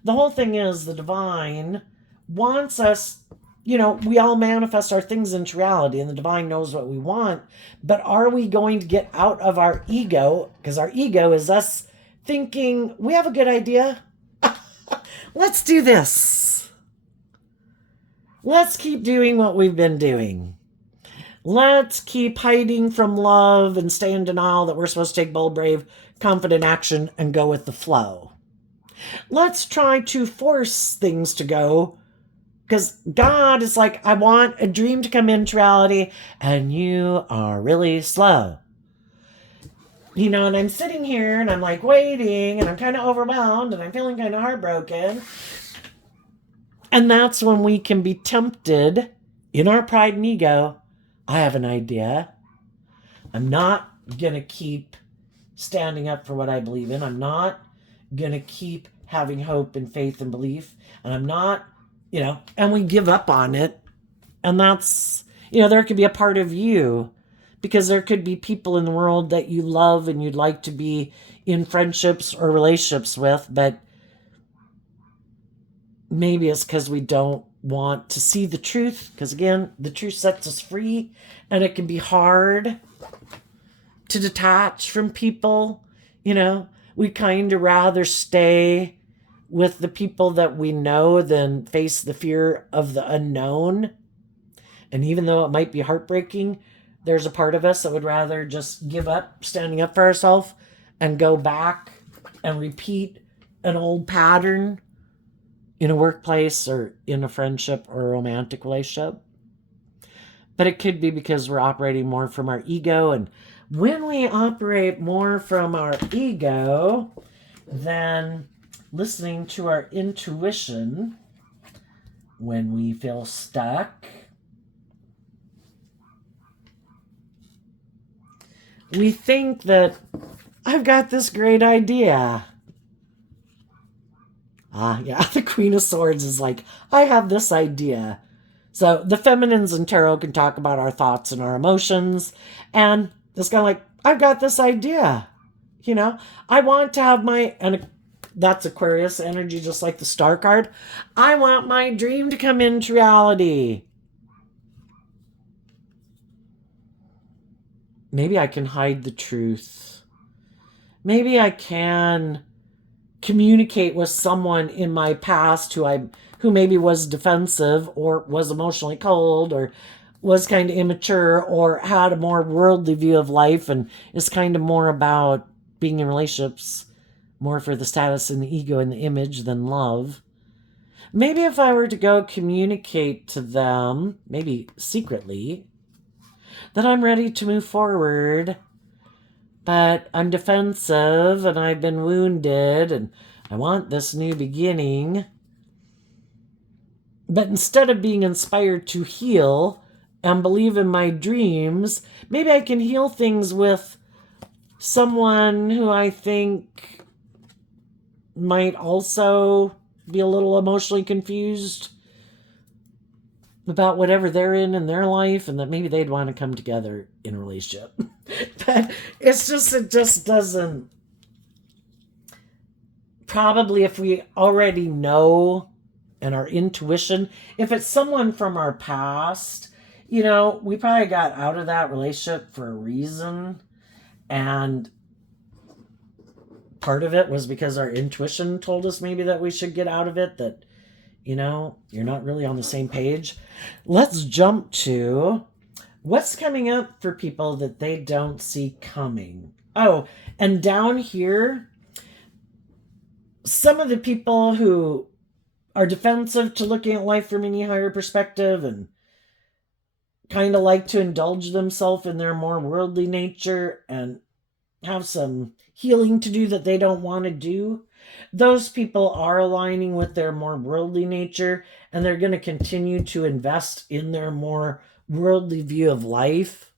The whole thing is the divine wants us, we all manifest our things into reality, and the divine knows what we want. But are we going to get out of our ego? Because our ego is us thinking, we have a good idea. Let's do this. Let's keep doing what we've been doing. Let's keep hiding from love and stay in denial that we're supposed to take bold, brave, confident action and go with the flow. Let's try to force things to go, because God is like, I want a dream to come into reality, and you are really slow. And I'm sitting here and I'm like waiting, and I'm kind of overwhelmed, and I'm feeling kind of heartbroken. And that's when we can be tempted in our pride and ego I have an idea. I'm not going to keep standing up for what I believe in. I'm not going to keep having hope and faith and belief. And I'm not, and we give up on it. And that's, there could be a part of you because there could be people in the world that you love and you'd like to be in friendships or relationships with, but maybe it's because we don't want to see the truth. Because again, the truth sets us free, and it can be hard to detach from people. We kind of rather stay with the people that we know than face the fear of the unknown. And even though it might be heartbreaking, there's a part of us that would rather just give up standing up for ourselves and go back and repeat an old pattern in a workplace or in a friendship or a romantic relationship. But it could be because we're operating more from our ego. And when we operate more from our ego than listening to our intuition, when we feel stuck, we think that I've got this great idea. Yeah, the Queen of Swords is like, I have this idea. So the feminines in tarot can talk about our thoughts and our emotions. And it's kind of like, I've got this idea. I want to have and that's Aquarius energy, just like the Star card. I want my dream to come into reality. Maybe I can hide the truth. Maybe I can communicate with someone in my past who maybe was defensive or was emotionally cold or was kind of immature or had a more worldly view of life and is kind of more about being in relationships more for the status and the ego and the image than love. Maybe if I were to go communicate to them, maybe secretly, that I'm ready to move forward, but I'm defensive and I've been wounded and I want this new beginning. But instead of being inspired to heal and believe in my dreams, maybe I can heal things with someone who I think might also be a little emotionally confused about whatever they're in their life, and that maybe they'd want to come together in a relationship. But it just doesn't. Probably if we already know and our intuition, if it's someone from our past, we probably got out of that relationship for a reason. And part of it was because our intuition told us maybe that we should get out of it, that, you're not really on the same page. Let's jump to what's coming up for people that they don't see coming. Oh, and down here, some of the people who are defensive to looking at life from any higher perspective and kind of like to indulge themselves in their more worldly nature and have some healing to do that they don't want to do, those people are aligning with their more worldly nature, and they're going to continue to invest in their more worldly view of life.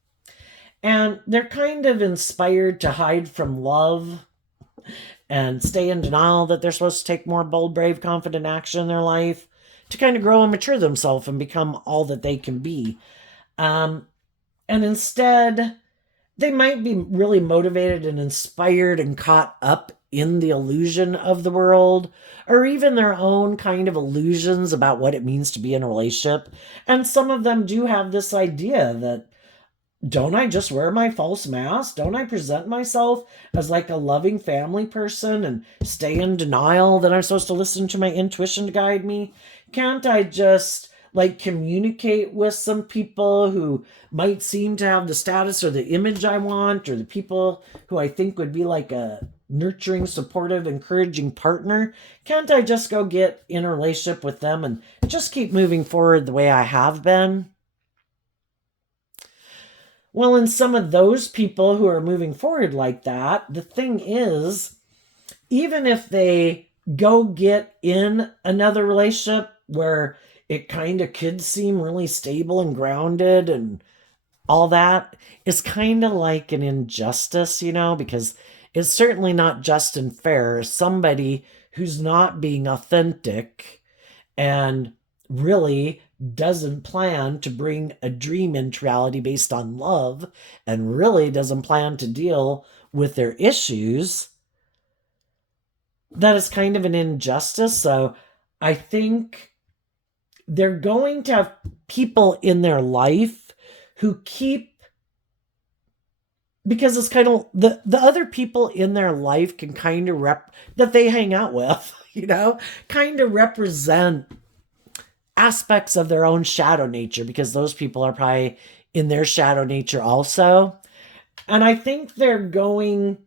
And they're kind of inspired to hide from love and stay in denial that they're supposed to take more bold, brave, confident action in their life to kind of grow and mature themselves and become all that they can be. And instead, they might be really motivated and inspired and caught up in the illusion of the world, or even their own kind of illusions about what it means to be in a relationship. And some of them do have this idea that, don't I just wear my false mask? Don't I present myself as like a loving family person and stay in denial that I'm supposed to listen to my intuition to guide me? Can't I just like communicate with some people who might seem to have the status or the image I want, or the people who I think would be like a nurturing, supportive, encouraging partner? Can't I just go get in a relationship with them and just keep moving forward the way I have been? Well, in some of those people who are moving forward like that, the thing is, even if they go get in another relationship where it kind of could seem really stable and grounded and all that is kind of like an injustice, because it's certainly not just and fair. Somebody who's not being authentic and really doesn't plan to bring a dream into reality based on love and really doesn't plan to deal with their issues, that is kind of an injustice. So I think they're going to have people in their life who keep, because it's kind of the other people in their life can kind of that they hang out with, kind of represent aspects of their own shadow nature, because those people are probably in their shadow nature also. And I think they're going,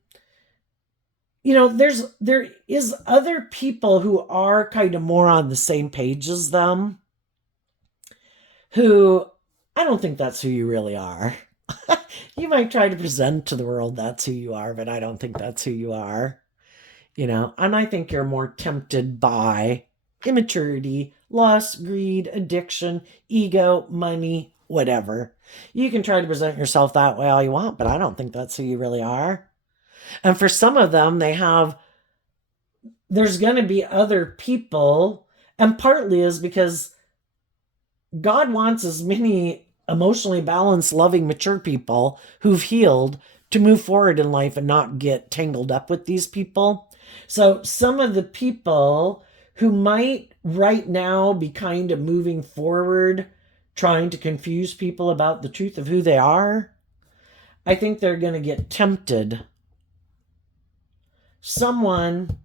there is other people who are kind of more on the same page as them, who I don't think that's who you really are. You might try to present to the world that's who you are, but I don't think that's who you are. And I think you're more tempted by immaturity, lust, greed, addiction, ego, money, whatever. You can try to present yourself that way all you want, but I don't think that's who you really are. And for some of them, there's going to be other people, and partly is because God wants as many emotionally balanced, loving, mature people who've healed to move forward in life and not get tangled up with these people. So some of the people who might right now be kind of moving forward, trying to confuse people about the truth of who they are, I think they're going to get tempted. Someone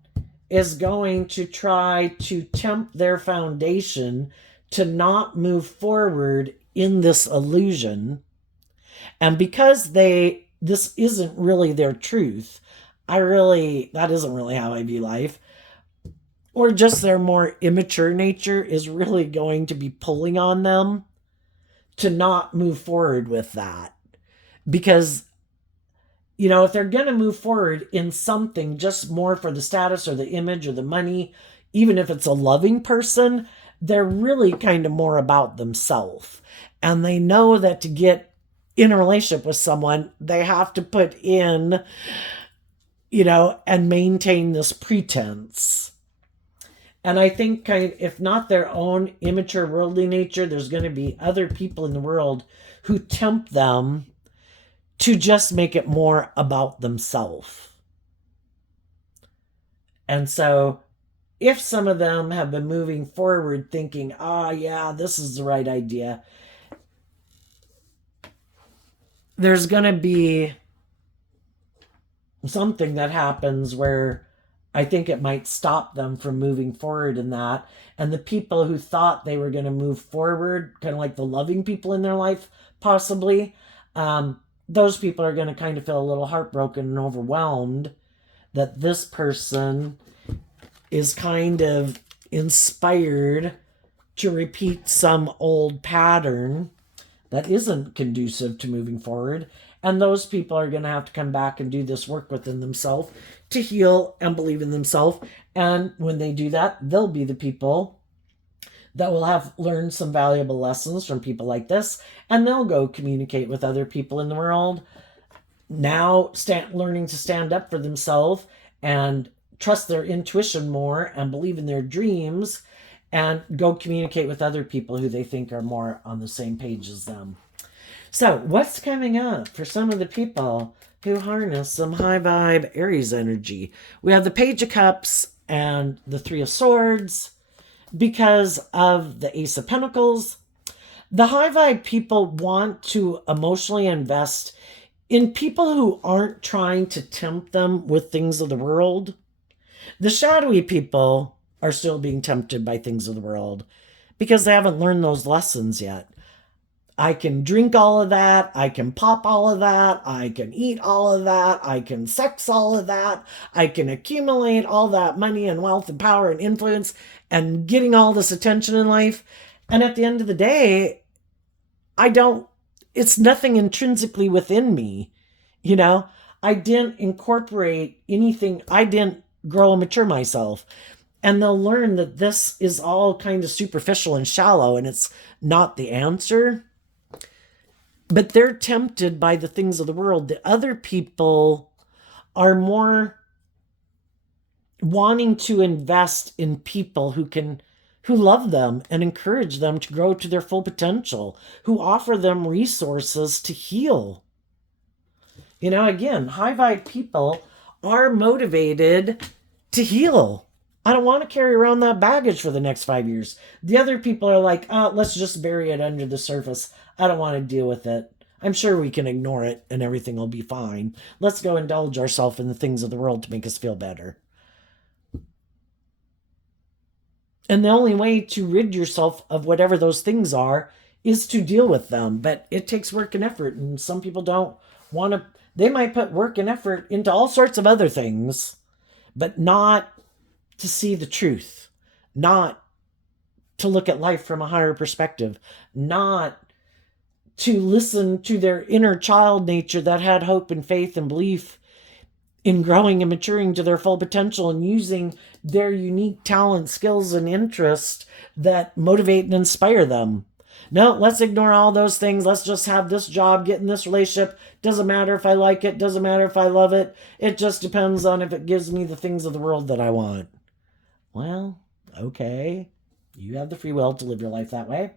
is going to try to tempt their foundation to not move forward in this illusion. And because this isn't really their truth, that isn't really how I view life, or just their more immature nature is really going to be pulling on them to not move forward with that. Because, if they're going to move forward in something just more for the status or the image or the money, even if it's a loving person, they're really kind of more about themselves. And they know that to get in a relationship with someone, they have to put in, and maintain this pretense. And I think kind of, if not their own immature worldly nature, there's going to be other people in the world who tempt them to just make it more about themselves. And so if some of them have been moving forward thinking, yeah, this is the right idea, there's going to be something that happens where I think it might stop them from moving forward in that. And the people who thought they were going to move forward, kind of like the loving people in their life, possibly, those people are going to kind of feel a little heartbroken and overwhelmed that this person is kind of inspired to repeat some old pattern that isn't conducive to moving forward. And those people are going to have to come back and do this work within themselves to heal and believe in themselves. And when they do that, they'll be the people that will have learned some valuable lessons from people like this, and they'll go communicate with other people in the world, now learning to stand up for themselves and trust their intuition more and believe in their dreams, and go communicate with other people who they think are more on the same page as them. So what's coming up for some of the people who harness some high vibe Aries energy? We have the Page of Cups and the Three of Swords. Because of the Ace of Pentacles, the high vibe people want to emotionally invest in people who aren't trying to tempt them with things of the world. The shadowy people are still being tempted by things of the world because they haven't learned those lessons yet. I can drink all of that. I can pop all of that. I can eat all of that. I can sex all of that. I can accumulate all that money and wealth and power and influence and getting all this attention in life. And at the end of the day, it's nothing intrinsically within me. I didn't incorporate anything. I didn't grow and mature myself. And they'll learn that this is all kind of superficial and shallow, and it's not the answer. but they're tempted by the things of the world. The other people are more wanting to invest in people who love them and encourage them to grow to their full potential, who offer them resources to heal. Again, high vibe people are motivated to heal. I don't want to carry around that baggage for the next 5 years. The other people are like, oh, let's just bury it under the surface. I don't want to deal with it. I'm sure we can ignore it and everything will be fine. Let's go indulge ourselves in the things of the world to make us feel better. And the only way to rid yourself of whatever those things are is to deal with them. But it takes work and effort. And some people don't want to, they might put work and effort into all sorts of other things, but not to see the truth, not to look at life from a higher perspective, not to listen to their inner child nature that had hope and faith and belief in growing and maturing to their full potential and using their unique talent, skills, and interests that motivate and inspire them. No, let's ignore all those things. Let's just have this job, get in this relationship. Doesn't matter if I like it. Doesn't matter if I love it. It just depends on if it gives me the things of the world that I want. Well, okay. You have the free will to live your life that way.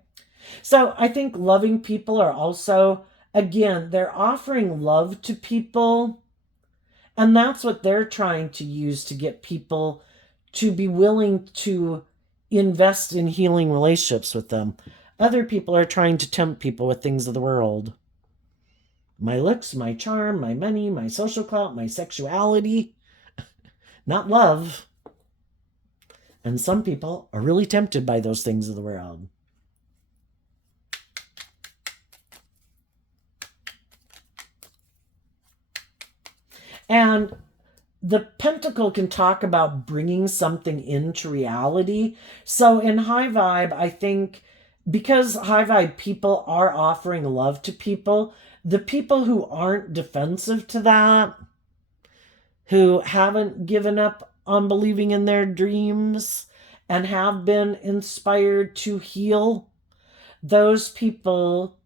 So I think loving people are also, again, they're offering love to people. And that's what they're trying to use to get people to be willing to invest in healing relationships with them. Other people are trying to tempt people with things of the world. My looks, my charm, my money, my social clout, my sexuality. Not love. And some people are really tempted by those things of the world. And the pentacle can talk about bringing something into reality. So in high vibe, I think because high vibe people are offering love to people, the people who aren't defensive to that, who haven't given up on believing in their dreams and have been inspired to heal, those people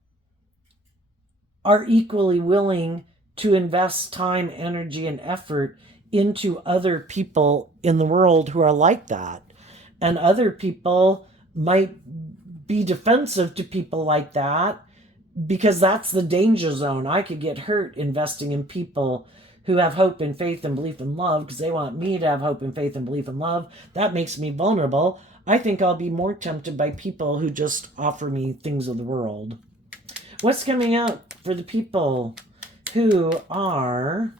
are equally willing to invest time, energy, and effort into other people in the world who are like that. And other people might be defensive to people like that because that's the danger zone. I could get hurt investing in people who have hope and faith and belief and love because they want me to have hope and faith and belief and love. That makes me vulnerable. I think I'll be more tempted by people who just offer me things of the world. What's coming out for the people who are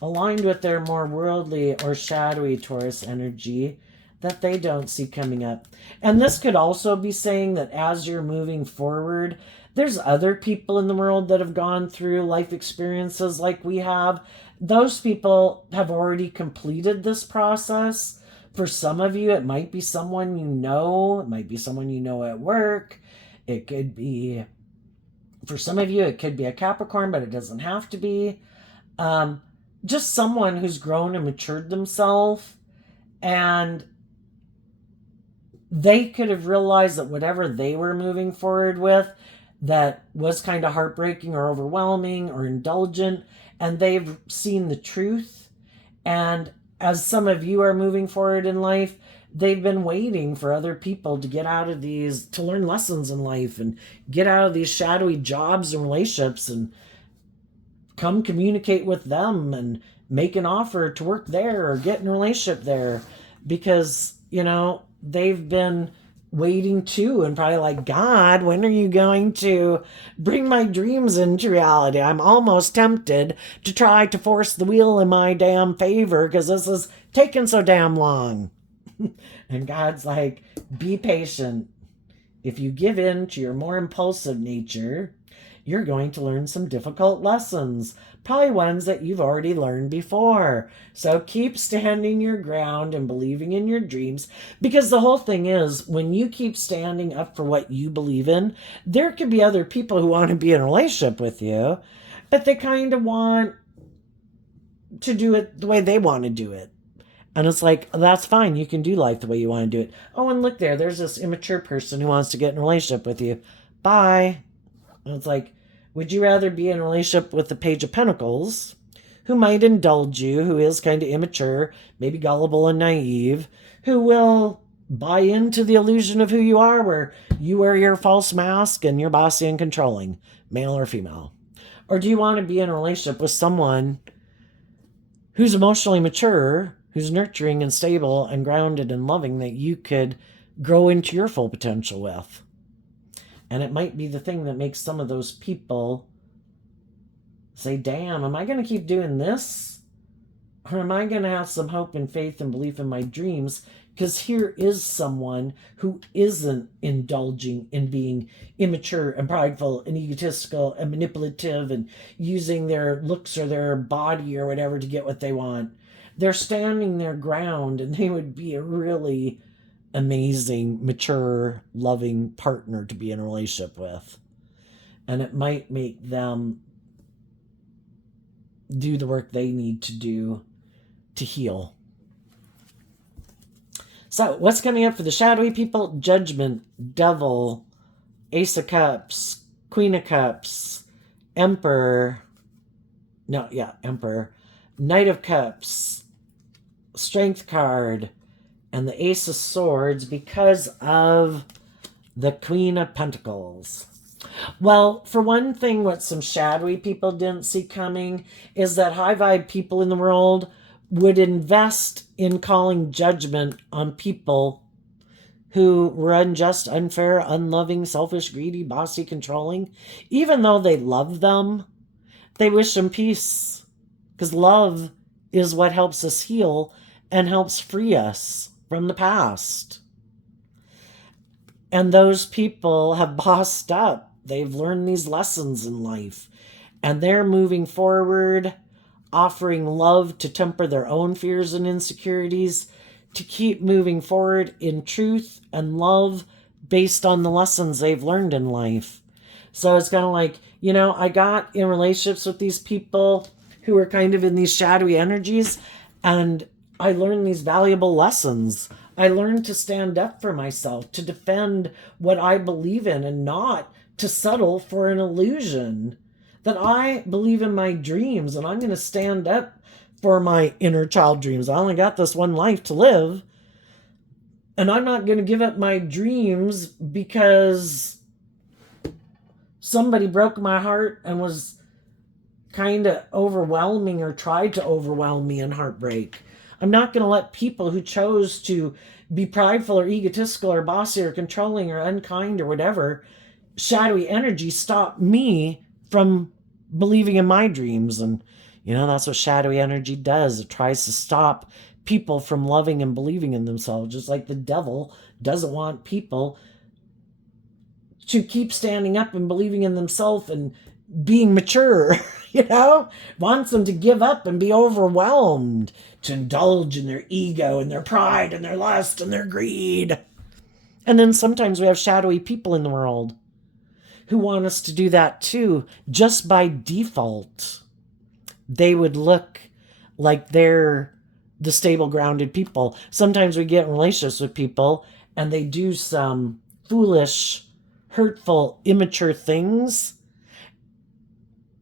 aligned with their more worldly or shadowy Taurus energy that they don't see coming up? And this could also be saying that as you're moving forward, there's other people in the world that have gone through life experiences like we have. Those people have already completed this process. For some of you, it might be someone you know. It might be someone you know at work. It could be, for some of you, it could be a Capricorn, but it doesn't have to be. Just someone who's grown and matured themselves, and they could have realized that whatever they were moving forward with that was kind of heartbreaking or overwhelming or indulgent, and they've seen the truth. And as some of you are moving forward in life, they've been waiting for other people to get out of these, to learn lessons in life and get out of these shadowy jobs and relationships and come communicate with them and make an offer to work there or get in a relationship there because, they've been waiting too and probably like, God, when are you going to bring my dreams into reality? I'm almost tempted to try to force the wheel in my damn favor because this is taking so damn long. And God's like, be patient. If you give in to your more impulsive nature, you're going to learn some difficult lessons, probably ones that you've already learned before. So keep standing your ground and believing in your dreams, because the whole thing is, when you keep standing up for what you believe in, there could be other people who want to be in a relationship with you, but they kind of want to do it the way they want to do it. And it's like, that's fine. You can do life the way you want to do it. Oh, and look there's this immature person who wants to get in a relationship with you. Bye. And it's like, would you rather be in a relationship with the Page of Pentacles, who might indulge you, who is kind of immature, maybe gullible and naive, who will buy into the illusion of who you are, where you wear your false mask and you're bossy and controlling, male or female? Or do you want to be in a relationship with someone who's emotionally mature, who's nurturing and stable and grounded and loving, that you could grow into your full potential with? And it might be the thing that makes some of those people say, damn, am I going to keep doing this? Or am I going to have some hope and faith and belief in my dreams? Because here is someone who isn't indulging in being immature and prideful and egotistical and manipulative and using their looks or their body or whatever to get what they want. They're standing their ground, and they would be a really amazing, mature, loving partner to be in a relationship with. And it might make them do the work they need to do to heal. So, what's coming up for the shadowy people? Judgment, Devil, Ace of Cups, Queen of Cups, Emperor, Knight of Cups, Strength card, and the Ace of Swords, because of the Queen of Pentacles. Well, for one thing, what some shadowy people didn't see coming is that high vibe people in the world would invest in calling judgment on people who were unjust, unfair, unloving, selfish, greedy, bossy, controlling. Even though they love them, they wish them peace, because love is what helps us heal and helps free us from the past. And those people have bossed up. They've learned these lessons in life, and they're moving forward, offering love to temper their own fears and insecurities, to keep moving forward in truth and love based on the lessons they've learned in life. So it's kind of like, I got in relationships with these people who were kind of in these shadowy energies, and I learned these valuable lessons. I learned to stand up for myself, to defend what I believe in, and not to settle for an illusion. That I believe in my dreams, and I'm going to stand up for my inner child dreams. I only got this one life to live, and I'm not going to give up my dreams because somebody broke my heart and was kind of overwhelming or tried to overwhelm me in heartbreak. I'm not going to let people who chose to be prideful or egotistical or bossy or controlling or unkind or whatever shadowy energy stop me from believing in my dreams. And that's what shadowy energy does. It tries to stop people from loving and believing in themselves, just like the devil doesn't want people to keep standing up and believing in themselves and being mature. Wants them to give up and be overwhelmed, to indulge in their ego and their pride and their lust and their greed. And then sometimes we have shadowy people in the world who want us to do that too, just by default. They would look like they're the stable, grounded people. Sometimes we get in relationships with people and they do some foolish, hurtful, immature things.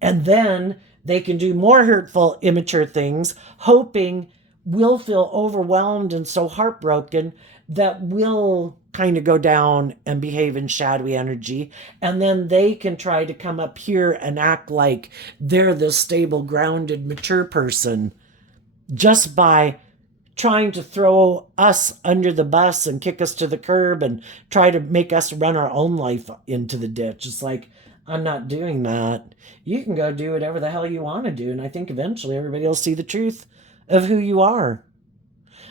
And then they can do more hurtful, immature things, hoping we'll feel overwhelmed and so heartbroken that we'll kind of go down and behave in shadowy energy. And then they can try to come up here and act like they're the stable, grounded, mature person, just by trying to throw us under the bus and kick us to the curb and try to make us run our own life into the ditch. It's like, I'm not doing that. You can go do whatever the hell you want to do. And I think eventually everybody will see the truth of who you are.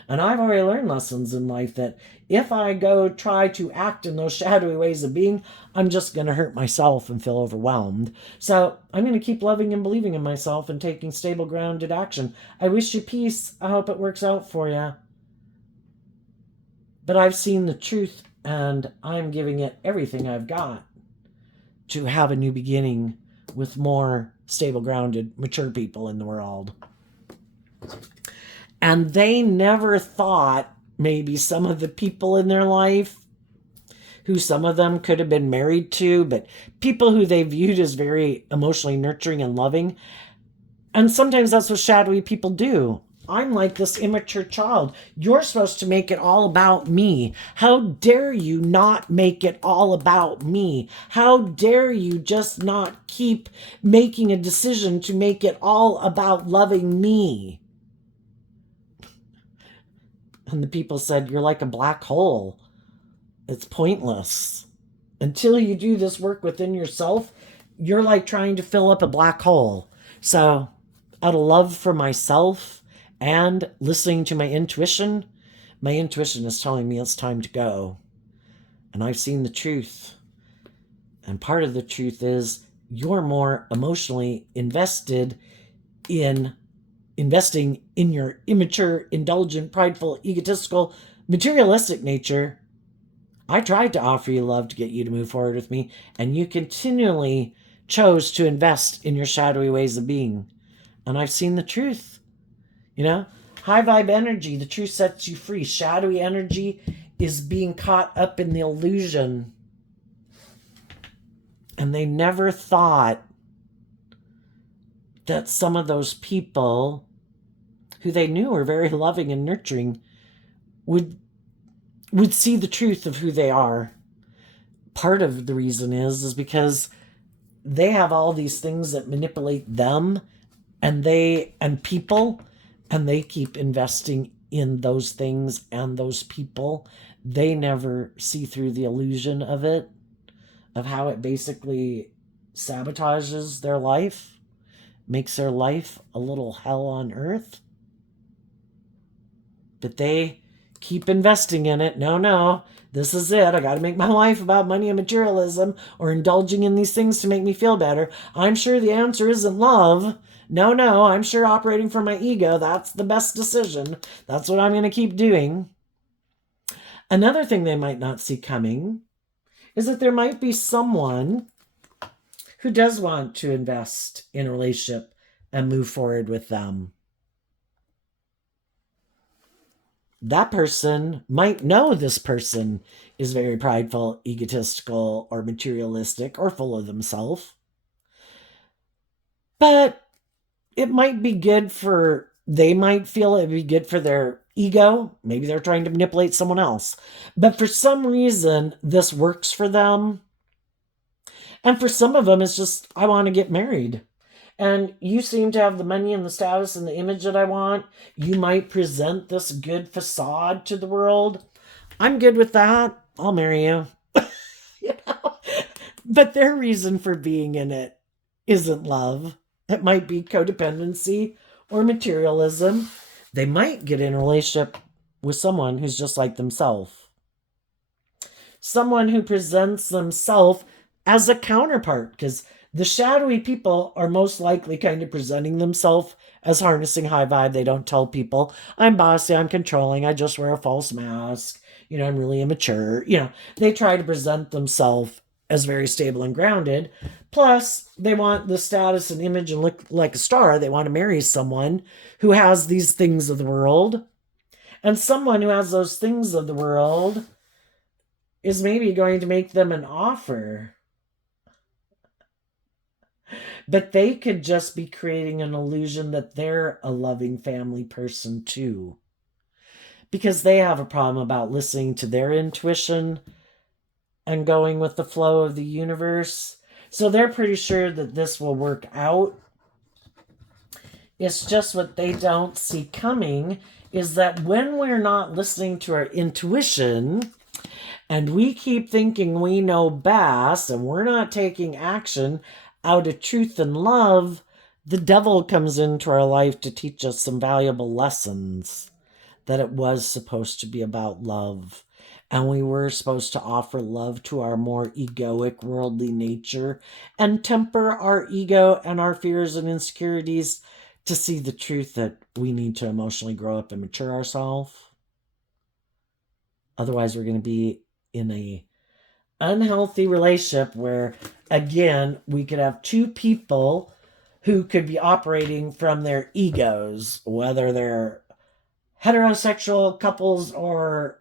And I've already learned lessons in life that if I go try to act in those shadowy ways of being, I'm just going to hurt myself and feel overwhelmed. So I'm going to keep loving and believing in myself and taking stable, grounded action. I wish you peace. I hope it works out for you. But I've seen the truth, and I'm giving it everything I've got to have a new beginning with more stable, grounded, mature people in the world. And they never thought, maybe some of the people in their life who some of them could have been married to, but people who they viewed as very emotionally nurturing and loving. And sometimes that's what shadowy people do. I'm like this immature child. You're supposed to make it all about me. How dare you not make it all about me? How dare you just not keep making a decision to make it all about loving me? And the people said, you're like a black hole. It's pointless. Until you do this work within yourself, you're like trying to fill up a black hole. So, out of love for myself and listening to my intuition is telling me it's time to go. And I've seen the truth. And part of the truth is you're more emotionally invested in investing in your immature, indulgent, prideful, egotistical, materialistic nature. I tried to offer you love to get you to move forward with me, and you continually chose to invest in your shadowy ways of being. And I've seen the truth. You know, high vibe energy, the truth sets you free. Shadowy energy is being caught up in the illusion. And they never thought that some of those people who they knew were very loving and nurturing would see the truth of who they are. Part of the reason is because they have all these things that manipulate them and people, and they keep investing in those things and those people. They never see through the illusion of it, of how it basically sabotages their life, makes their life a little hell on earth. But they keep investing in it. No, this is it. I got to make my life about money and materialism or indulging in these things to make me feel better. I'm sure the answer isn't love. No, I'm sure operating from my ego, that's the best decision. That's what I'm going to keep doing. Another thing they might not see coming is that there might be someone who does want to invest in a relationship and move forward with them. That person might know this person is very prideful, egotistical, or materialistic, or full of themselves. But it might be good they might feel it would be good for their ego. Maybe they're trying to manipulate someone else. But for some reason, this works for them. And for some of them, it's just, I want to get married. And you seem to have the money and the status and the image that I want. You might present this good facade to the world. I'm good with that. I'll marry you. You know? But their reason for being in it isn't love. It might be codependency or materialism. They might get in a relationship with someone who's just like themselves. Someone who presents themselves as a counterpart, because the shadowy people are most likely kind of presenting themselves as harnessing high vibe. They don't tell people, I'm bossy, I'm controlling, I just wear a false mask, I'm really immature. They try to present themselves as very stable and grounded. Plus, they want the status and image and look like a star. They want to marry someone who has these things of the world. And someone who has those things of the world is maybe going to make them an offer. But they could just be creating an illusion that they're a loving family person too. Because they have a problem about listening to their intuition and going with the flow of the universe. So they're pretty sure that this will work out. It's just what they don't see coming is that when we're not listening to our intuition and we keep thinking we know best and we're not taking action out of truth and love, the devil comes into our life to teach us some valuable lessons, that it was supposed to be about love. And we were supposed to offer love to our more egoic, worldly nature and temper our ego and our fears and insecurities to see the truth that we need to emotionally grow up and mature ourselves. Otherwise, we're going to be in a unhealthy relationship where, again, we could have two people who could be operating from their egos, whether they're heterosexual couples or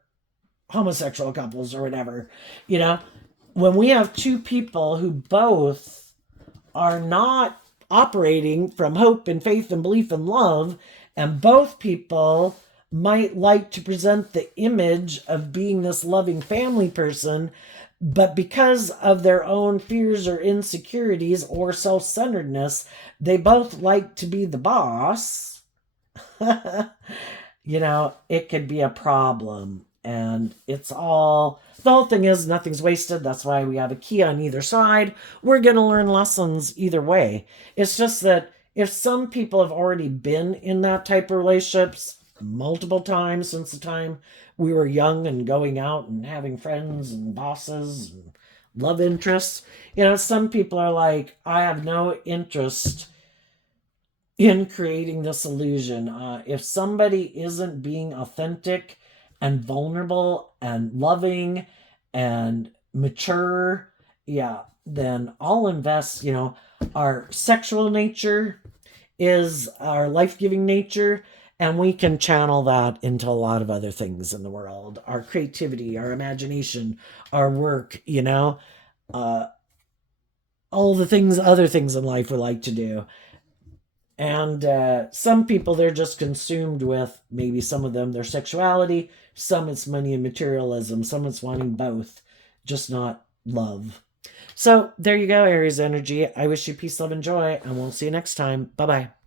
homosexual couples or whatever. You know, when we have two people who both are not operating from hope and faith and belief and love, and both people might like to present the image of being this loving family person, but because of their own fears or insecurities or self centeredness, they both like to be the boss. It could be a problem. And it's all, the whole thing is nothing's wasted. That's why we have a key on either side. We're going to learn lessons either way. It's just that if some people have already been in that type of relationships multiple times since the time we were young and going out and having friends and bosses and love interests, some people are like, I have no interest in creating this illusion. If somebody isn't being authentic and vulnerable and loving and mature, yeah, then I'll invest. Our sexual nature is our life giving nature, and we can channel that into a lot of other things in the world, our creativity, our imagination, our work, uh, all the things, other things in life we like to do. And some people, they're just consumed with, maybe some of them, their sexuality. Some it's money and materialism. Some it's wanting both, just not love. So there you go, Aries energy. I wish you peace, love, and joy, and we'll see you next time. Bye bye.